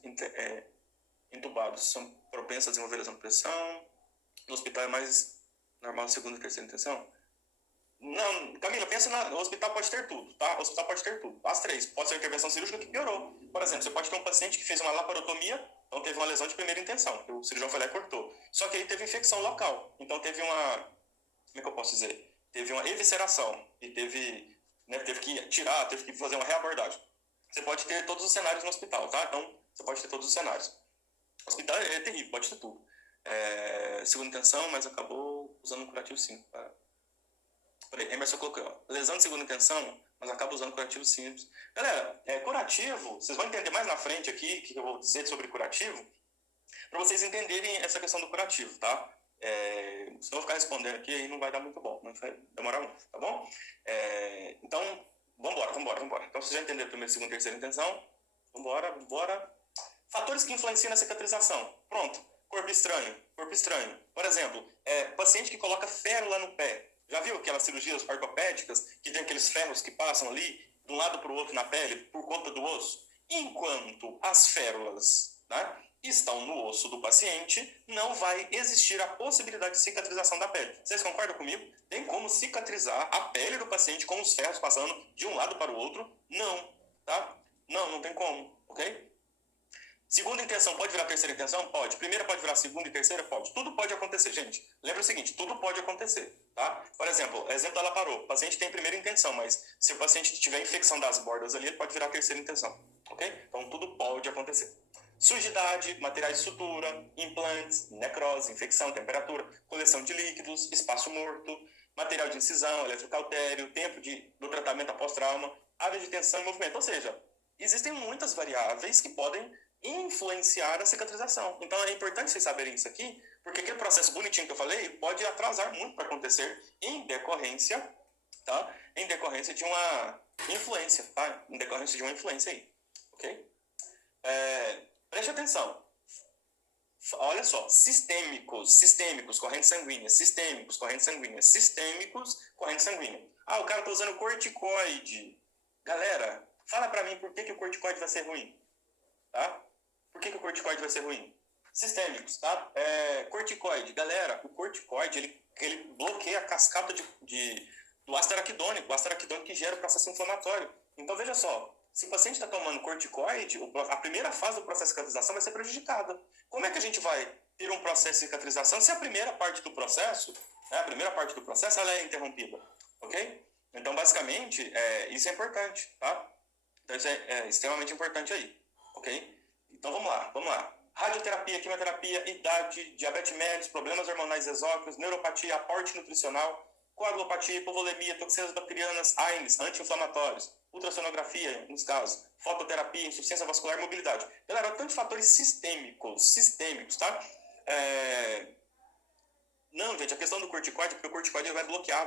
entubados são propensos a desenvolver lesão de pressão. No hospital é mais normal segunda e terceira intenção? Não, Camila, pensa no hospital pode ter tudo, tá? O hospital pode ter tudo. As três. Pode ser uma intervenção cirúrgica que piorou. Por exemplo, você pode ter um paciente que fez uma laparotomia, então teve uma lesão de primeira intenção, que o cirurgião foi lá e cortou. Só que aí teve infecção local. Então teve uma... Como é que eu posso dizer? Teve uma evisceração e teve que tirar, teve que fazer uma reabordagem. Você pode ter todos os cenários no hospital, tá? Então, você pode ter todos os cenários. O hospital é terrível, pode ter tudo. Segunda intenção, mas acabou usando um curativo 5. Emerson colocou, lesão de segunda intenção, mas acaba usando curativo simples. Galera, curativo, vocês vão entender mais na frente aqui, o que eu vou dizer sobre curativo, para vocês entenderem essa questão do curativo, tá? Se eu vou ficar respondendo aqui, aí não vai dar muito bom, não vai demorar muito, tá bom? Então, vambora. Então, vocês já entenderam a primeira, segunda e terceira intenção? Vambora. Fatores que influenciam na cicatrização. Pronto. Corpo estranho. Por exemplo, paciente que coloca férula no pé. Já viu aquelas cirurgias ortopédicas que tem aqueles ferros que passam ali de um lado para o outro na pele por conta do osso? Enquanto as férulas, né, estão no osso do paciente, não vai existir a possibilidade de cicatrização da pele. Vocês concordam comigo? Tem como cicatrizar a pele do paciente com os ferros passando de um lado para o outro? Não, tá? Não tem como, ok? Segunda intenção pode virar terceira intenção? Pode. Primeira pode virar segunda e terceira? Pode. Tudo pode acontecer, gente. Lembra o seguinte, tudo pode acontecer, tá? Por exemplo, exemplo da laparô. O paciente tem primeira intenção, mas se o paciente tiver infecção das bordas ali, ele pode virar terceira intenção, ok? Então, tudo pode acontecer. Sujidade, materiais de sutura, implantes, necrose, infecção, temperatura, coleção de líquidos, espaço morto, material de incisão, eletrocautério, tempo do tratamento após trauma, área de tensão e movimento. Ou seja, existem muitas variáveis que podem influenciar a cicatrização. Então é importante vocês saberem isso aqui, porque aquele processo bonitinho que eu falei pode atrasar muito para acontecer em decorrência, tá? Em decorrência de uma influência, tá? Em decorrência de uma influência aí, ok? Preste atenção. Olha só, sistêmicos, corrente sanguínea, sistêmicos, corrente sanguínea, sistêmicos, corrente sanguínea. Ah, o cara tá usando corticoide. Galera, fala pra mim por que o corticoide vai ser ruim, tá? Por que o corticoide vai ser ruim? Sistêmicos, tá? Corticoide. Galera, o corticoide, ele bloqueia a cascata do ácido araquidônico, o ácido araquidônico que gera o processo inflamatório. Então, veja só, se o paciente está tomando corticoide, a primeira fase do processo de cicatrização vai ser prejudicada. Como é que a gente vai ter um processo de cicatrização se a primeira parte do processo, ela é interrompida, ok? Então, basicamente, isso é importante, tá? Então, isso é extremamente importante aí, ok? Então, vamos lá. Radioterapia, quimioterapia, idade, diabetes mellitus, problemas hormonais exócrinos, neuropatia, aporte nutricional, coagulopatia, hipovolemia, toxinas bacterianas, AINES, anti-inflamatórios, ultrassonografia, nos casos, fototerapia, insuficiência vascular e mobilidade. Galera, olha tantos fatores sistêmicos, tá? Não, gente, a questão do corticoide, porque o corticoide vai bloquear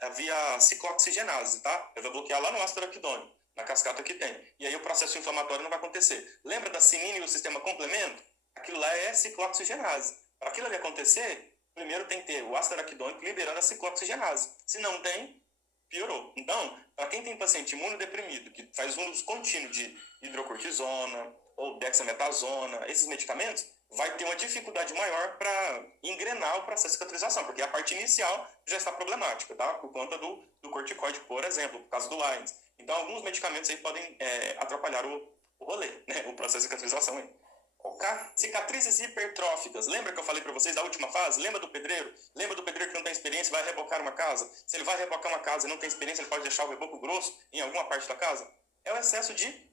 a via ciclooxigenase, tá? Ele vai bloquear lá no ácido araquidônico, na cascata que tem. E aí o processo inflamatório não vai acontecer. Lembra da cinina e o sistema complemento? Aquilo lá é ciclooxigenase. Para aquilo ali acontecer, primeiro tem que ter o ácido araquidônico liberando a ciclooxigenase. Se não tem, piorou. Então, para quem tem paciente imunodeprimido, que faz um uso contínuo de hidrocortisona ou dexametasona, esses medicamentos, vai ter uma dificuldade maior para engrenar o processo de cicatrização, porque a parte inicial já está problemática, tá? Por conta do corticoide, por exemplo, por causa do Lyme. Então, alguns medicamentos aí podem atrapalhar o rolê, né? O processo de cicatrização aí. Ok? Cicatrizes hipertróficas. Lembra que eu falei para vocês da última fase? Lembra do pedreiro? Lembra do pedreiro que não tem experiência e vai rebocar uma casa? Se ele vai rebocar uma casa e não tem experiência, ele pode deixar o reboco grosso em alguma parte da casa? É o excesso de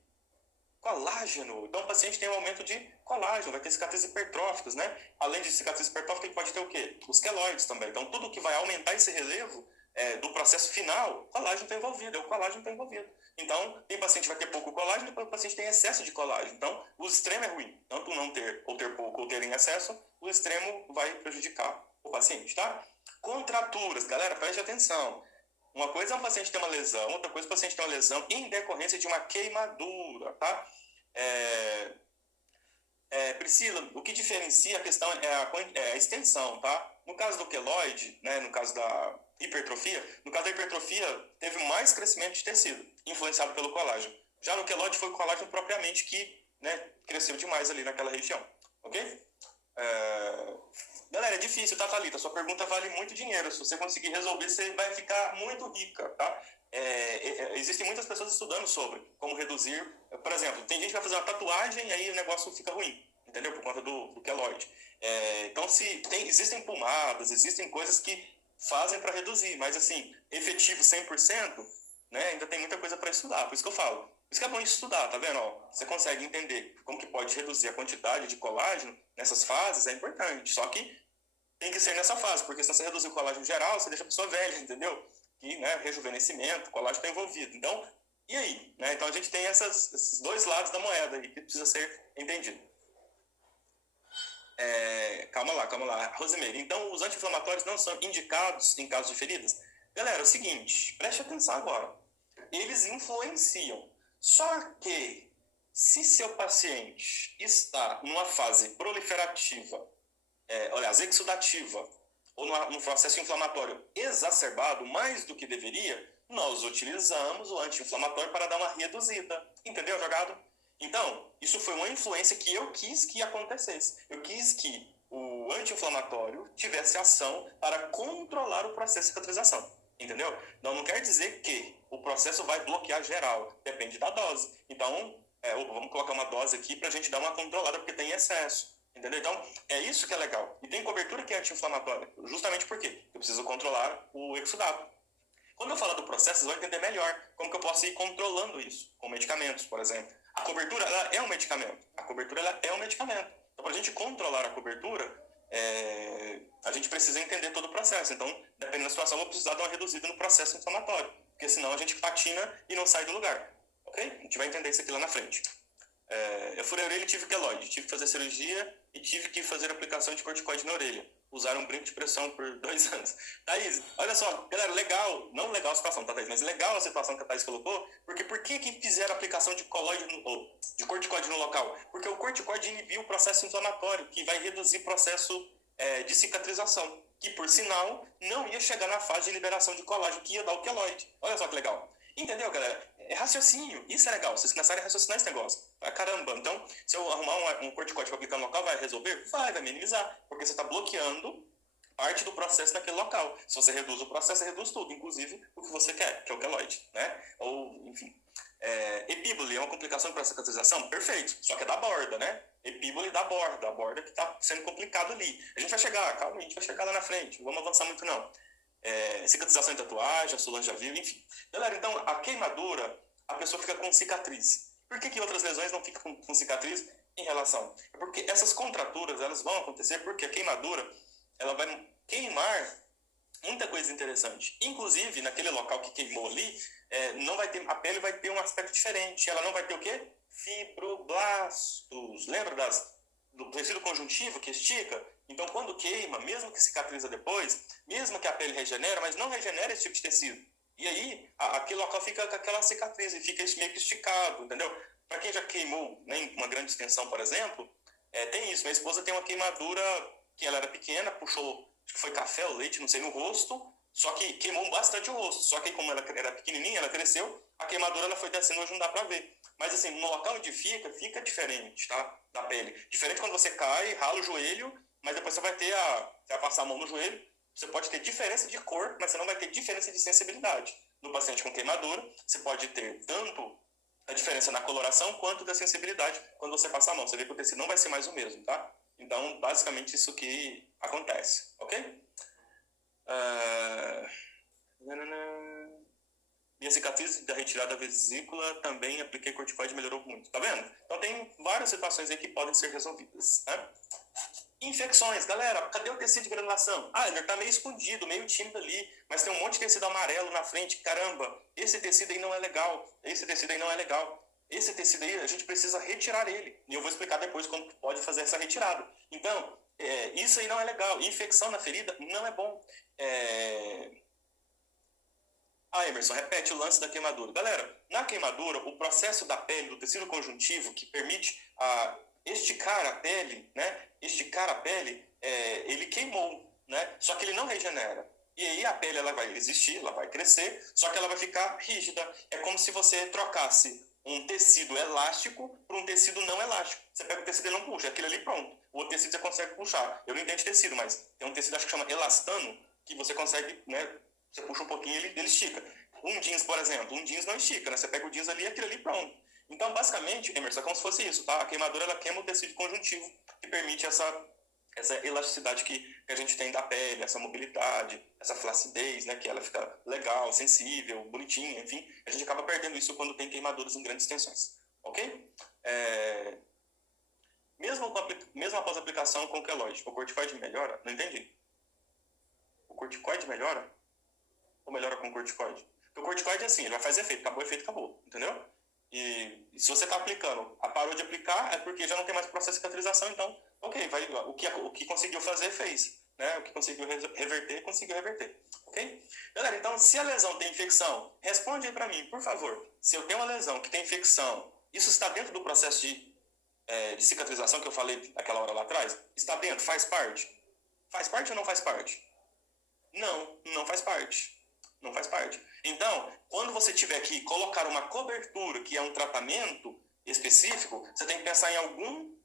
colágeno. Então, o paciente tem um aumento de colágeno, vai ter cicatrizes hipertróficas, né? Além de cicatrizes hipertróficas, ele pode ter o quê? Os queloides também. Então, tudo que vai aumentar esse relevo do processo final, o colágeno está envolvido, o colágeno está envolvido. Então, tem paciente que vai ter pouco colágeno, e o paciente tem excesso de colágeno. Então, o extremo é ruim. Tanto não ter, ou ter pouco, ou ter em excesso, o extremo vai prejudicar o paciente, tá? Contraturas. Galera, preste atenção. Uma coisa é um paciente ter uma lesão, outra coisa é o paciente ter uma lesão em decorrência de uma queimadura, tá? Priscila, o que diferencia a questão é a extensão, tá? No caso do queloide, né, no caso da hipertrofia, teve mais crescimento de tecido, influenciado pelo colágeno. Já no queloide foi o colágeno propriamente que, né, cresceu demais ali naquela região, ok? Galera, é difícil, tá, Thalita? Sua pergunta vale muito dinheiro. Se você conseguir resolver, você vai ficar muito rica, tá? Existem muitas pessoas estudando sobre como reduzir. Por exemplo, tem gente que vai fazer uma tatuagem e aí o negócio fica ruim, entendeu? Por conta do queloide. Então, existem pomadas, existem coisas que fazem para reduzir, mas assim, efetivo 100%, né? Ainda tem muita coisa para estudar. Por isso que eu falo. Por isso que é bom estudar, tá vendo? Você consegue entender como que pode reduzir a quantidade de colágeno nessas fases, é importante. Só que tem que ser nessa fase, porque se você reduzir o colágeno geral, você deixa a pessoa velha, entendeu? E, né, rejuvenescimento, o colágeno está envolvido. Então, e aí? Né? Então, a gente tem esses dois lados da moeda aí que precisa ser entendido. Calma lá. Rosemary, então os anti-inflamatórios não são indicados em casos de feridas? Galera, é o seguinte, preste atenção agora. Eles influenciam. Só que, se seu paciente está numa fase proliferativa, exudativa, ou num processo inflamatório exacerbado, mais do que deveria, nós utilizamos o anti-inflamatório para dar uma reduzida. Entendeu, jogado? Então, isso foi uma influência que eu quis que acontecesse. Eu quis que o anti-inflamatório tivesse ação para controlar o processo de cicatrização. Entendeu? Não quer dizer que o processo vai bloquear geral. Depende da dose. Então, vamos colocar uma dose aqui para a gente dar uma controlada, porque tem excesso. Entendeu? Então, é isso que é legal. E tem cobertura que é anti-inflamatória. Justamente porque eu preciso controlar o exudato. Quando eu falar do processo, vocês vão entender melhor como que eu posso ir controlando isso, com medicamentos, por exemplo. A cobertura, ela é um medicamento. A cobertura, ela é um medicamento. Então, para a gente controlar a cobertura, a gente precisa entender todo o processo. Então, dependendo da situação, eu vou precisar dar uma reduzida no processo inflamatório, porque senão a gente patina e não sai do lugar. Ok? A gente vai entender isso aqui lá na frente. Eu furei a orelha e tive queloide. Tive que fazer cirurgia e tive que fazer aplicação de corticoide na orelha. Usaram um brinco de pressão por 2 anos. Thaís, olha só, galera, legal. Não legal a situação, tá, Thaís? Mas legal a situação que a Thaís colocou. Porque por que fizeram aplicação de corticoide no local? Porque o corticoide inibiu o processo inflamatório, que vai reduzir o processo de cicatrização. Que, por sinal, não ia chegar na fase de liberação de colágeno, que ia dar o queloide. Olha só que legal. Entendeu, galera? É raciocínio. Isso é legal. Vocês começarem a raciocinar esse negócio. Ah, caramba. Então, se eu arrumar um corticoide para aplicar no local, vai resolver? Vai minimizar. Porque você está bloqueando parte do processo naquele local. Se você reduz o processo, você reduz tudo. Inclusive o que você quer, que é o queloide, né? Ou, enfim. Epíbole é uma complicação para a cicatrização? Perfeito. Só que é da borda, né? Epíbole da borda que está sendo complicado ali. A gente vai chegar, calma, a gente vai chegar lá na frente. Não vamos avançar muito, não. Cicatrização em tatuagem, a Solange já viu, enfim. Galera, então, a queimadura, a pessoa fica com cicatriz. Por que outras lesões não ficam com cicatriz em relação? É porque essas contraturas, elas vão acontecer porque a queimadura, ela vai queimar muita coisa interessante. Inclusive, naquele local que queimou ali, não vai ter, a pele vai ter um aspecto diferente. Ela não vai ter o quê? Fibroblastos. Lembra do tecido conjuntivo que estica? Então, quando queima, mesmo que cicatriza depois, mesmo que a pele regenera, mas não regenera esse tipo de tecido. E aí, aquele local fica com aquela cicatriz e fica meio que esticado, entendeu? Para quem já queimou, né, em uma grande extensão, por exemplo, tem isso. Minha esposa tem uma queimadura que ela era pequena, puxou, acho que foi café ou leite, não sei, no rosto, só que queimou bastante o rosto. Só que como ela era pequenininha, ela cresceu, a queimadura ela foi descendo, hoje não dá para ver. Mas assim, no local onde fica diferente, tá? Da pele. Diferente quando você cai, rala o joelho, mas depois você vai passar a mão no joelho, você pode ter diferença de cor, mas você não vai ter diferença de sensibilidade. No paciente com queimadura, você pode ter tanto a diferença na coloração quanto da sensibilidade quando você passa a mão. Você vê que o tecido não vai ser mais o mesmo, tá? Então, basicamente, isso que acontece, ok? Minha cicatriz da retirada da vesícula também apliquei corticoide e melhorou muito, tá vendo? Então, tem várias situações aí que podem ser resolvidas, né? Infecções, galera, cadê o tecido de granulação? Ele tá meio escondido, meio tímido ali, mas tem um monte de tecido amarelo na frente. Caramba, esse tecido aí não é legal. Esse tecido aí não é legal. Esse tecido aí, a gente precisa retirar ele. E eu vou explicar depois como pode fazer essa retirada. Então, isso aí não é legal. Infecção na ferida não é bom. Emerson, repete o lance da queimadura. Galera, na queimadura, o processo da pele, do tecido conjuntivo, que permite esticar a pele, né? Ele queimou, né? Só que ele não regenera. E aí a pele ela vai existir, ela vai crescer, só que ela vai ficar rígida. É como se você trocasse um tecido elástico por um tecido não elástico. Você pega o tecido e não puxa, aquele ali pronto. O outro tecido você consegue puxar. Eu não entendo de tecido, mas tem um tecido acho que chama elastano, que você consegue, né? Você puxa um pouquinho e ele estica. Um jeans, por exemplo, um jeans não estica, né? Você pega o jeans ali e aquele ali pronto. Então, basicamente, Emerson, é como se fosse isso, tá? A queimadura, ela queima o tecido conjuntivo, que permite essa elasticidade que a gente tem da pele, essa mobilidade, essa flacidez, né? Que ela fica legal, sensível, bonitinha, enfim. A gente acaba perdendo isso quando tem queimaduras em grandes extensões, ok? Mesmo após a aplicação com queloide, o corticoide melhora? Não entendi. O corticoide melhora? Ou melhora com corticoide? Porque o corticoide é assim, ele vai fazer efeito, acabou o efeito, acabou, entendeu? E se você está aplicando, parou de aplicar, é porque já não tem mais processo de cicatrização, então, ok, o que conseguiu fazer, fez. Né? O que conseguiu reverter, conseguiu reverter. Ok? Galera, então, se a lesão tem infecção, responde aí para mim, por favor. Se eu tenho uma lesão que tem infecção, isso está dentro do processo de cicatrização que eu falei aquela hora lá atrás? Está dentro? Faz parte? Faz parte ou não faz parte? Não faz parte. Não faz parte. Então, quando você tiver que colocar uma cobertura, que é um tratamento, específico, você tem que pensar em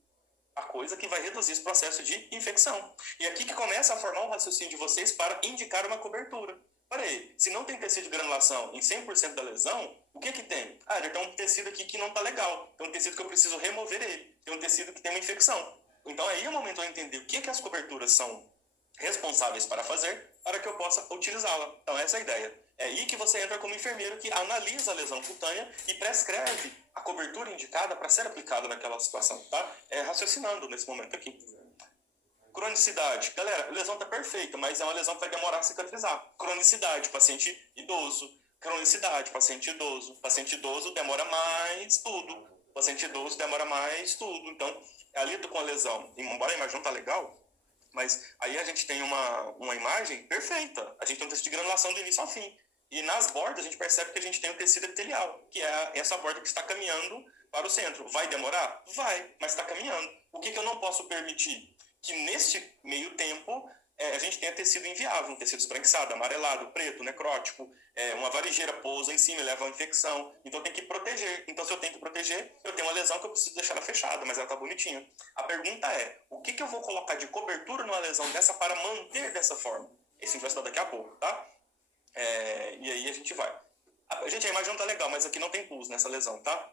a coisa que vai reduzir esse processo de infecção. E aqui que começa a formar um raciocínio de vocês para indicar uma cobertura. Peraí, se não tem tecido de granulação em 100% da lesão, o que que tem? Ah, ele tem um tecido aqui que não está legal. Tem um tecido que eu preciso remover ele. Tem um tecido que tem uma infecção. Então aí é o momento de eu entender o que que as coberturas são responsáveis para fazer, para que eu possa utilizá-la. Então essa é a ideia. É aí que você entra como enfermeiro que analisa a lesão cutânea e prescreve a cobertura indicada para ser aplicada naquela situação, tá? Raciocinando nesse momento aqui. Cronicidade. Galera, a lesão tá perfeita, mas é uma lesão que vai demorar a cicatrizar. Cronicidade, paciente idoso. Cronicidade, paciente idoso. Paciente idoso demora mais tudo. Paciente idoso demora mais tudo. Então, eu lido com a lesão. Embora a imagem não tá legal, mas aí a gente tem uma imagem perfeita. A gente tem um tecido de granulação do início ao fim. E nas bordas a gente percebe que a gente tem um tecido epitelial, que é essa borda que está caminhando para o centro. Vai demorar? Vai, mas está caminhando. O que eu não posso permitir? Que neste meio tempo a gente tenha tecido inviável, um tecido esbranquiçado, amarelado, preto, necrótico, uma varigeira pousa em cima e leva a infecção. Então tem que proteger. Então se eu tenho que proteger, eu tenho uma lesão que eu preciso deixar ela fechada, mas ela está bonitinha. A pergunta é, o que eu vou colocar de cobertura numa lesão dessa para manter dessa forma? Isso a gente vai estudar daqui a pouco, tá? E aí a gente vai. Gente, a imagem não tá legal, mas aqui não tem pus nessa lesão, tá?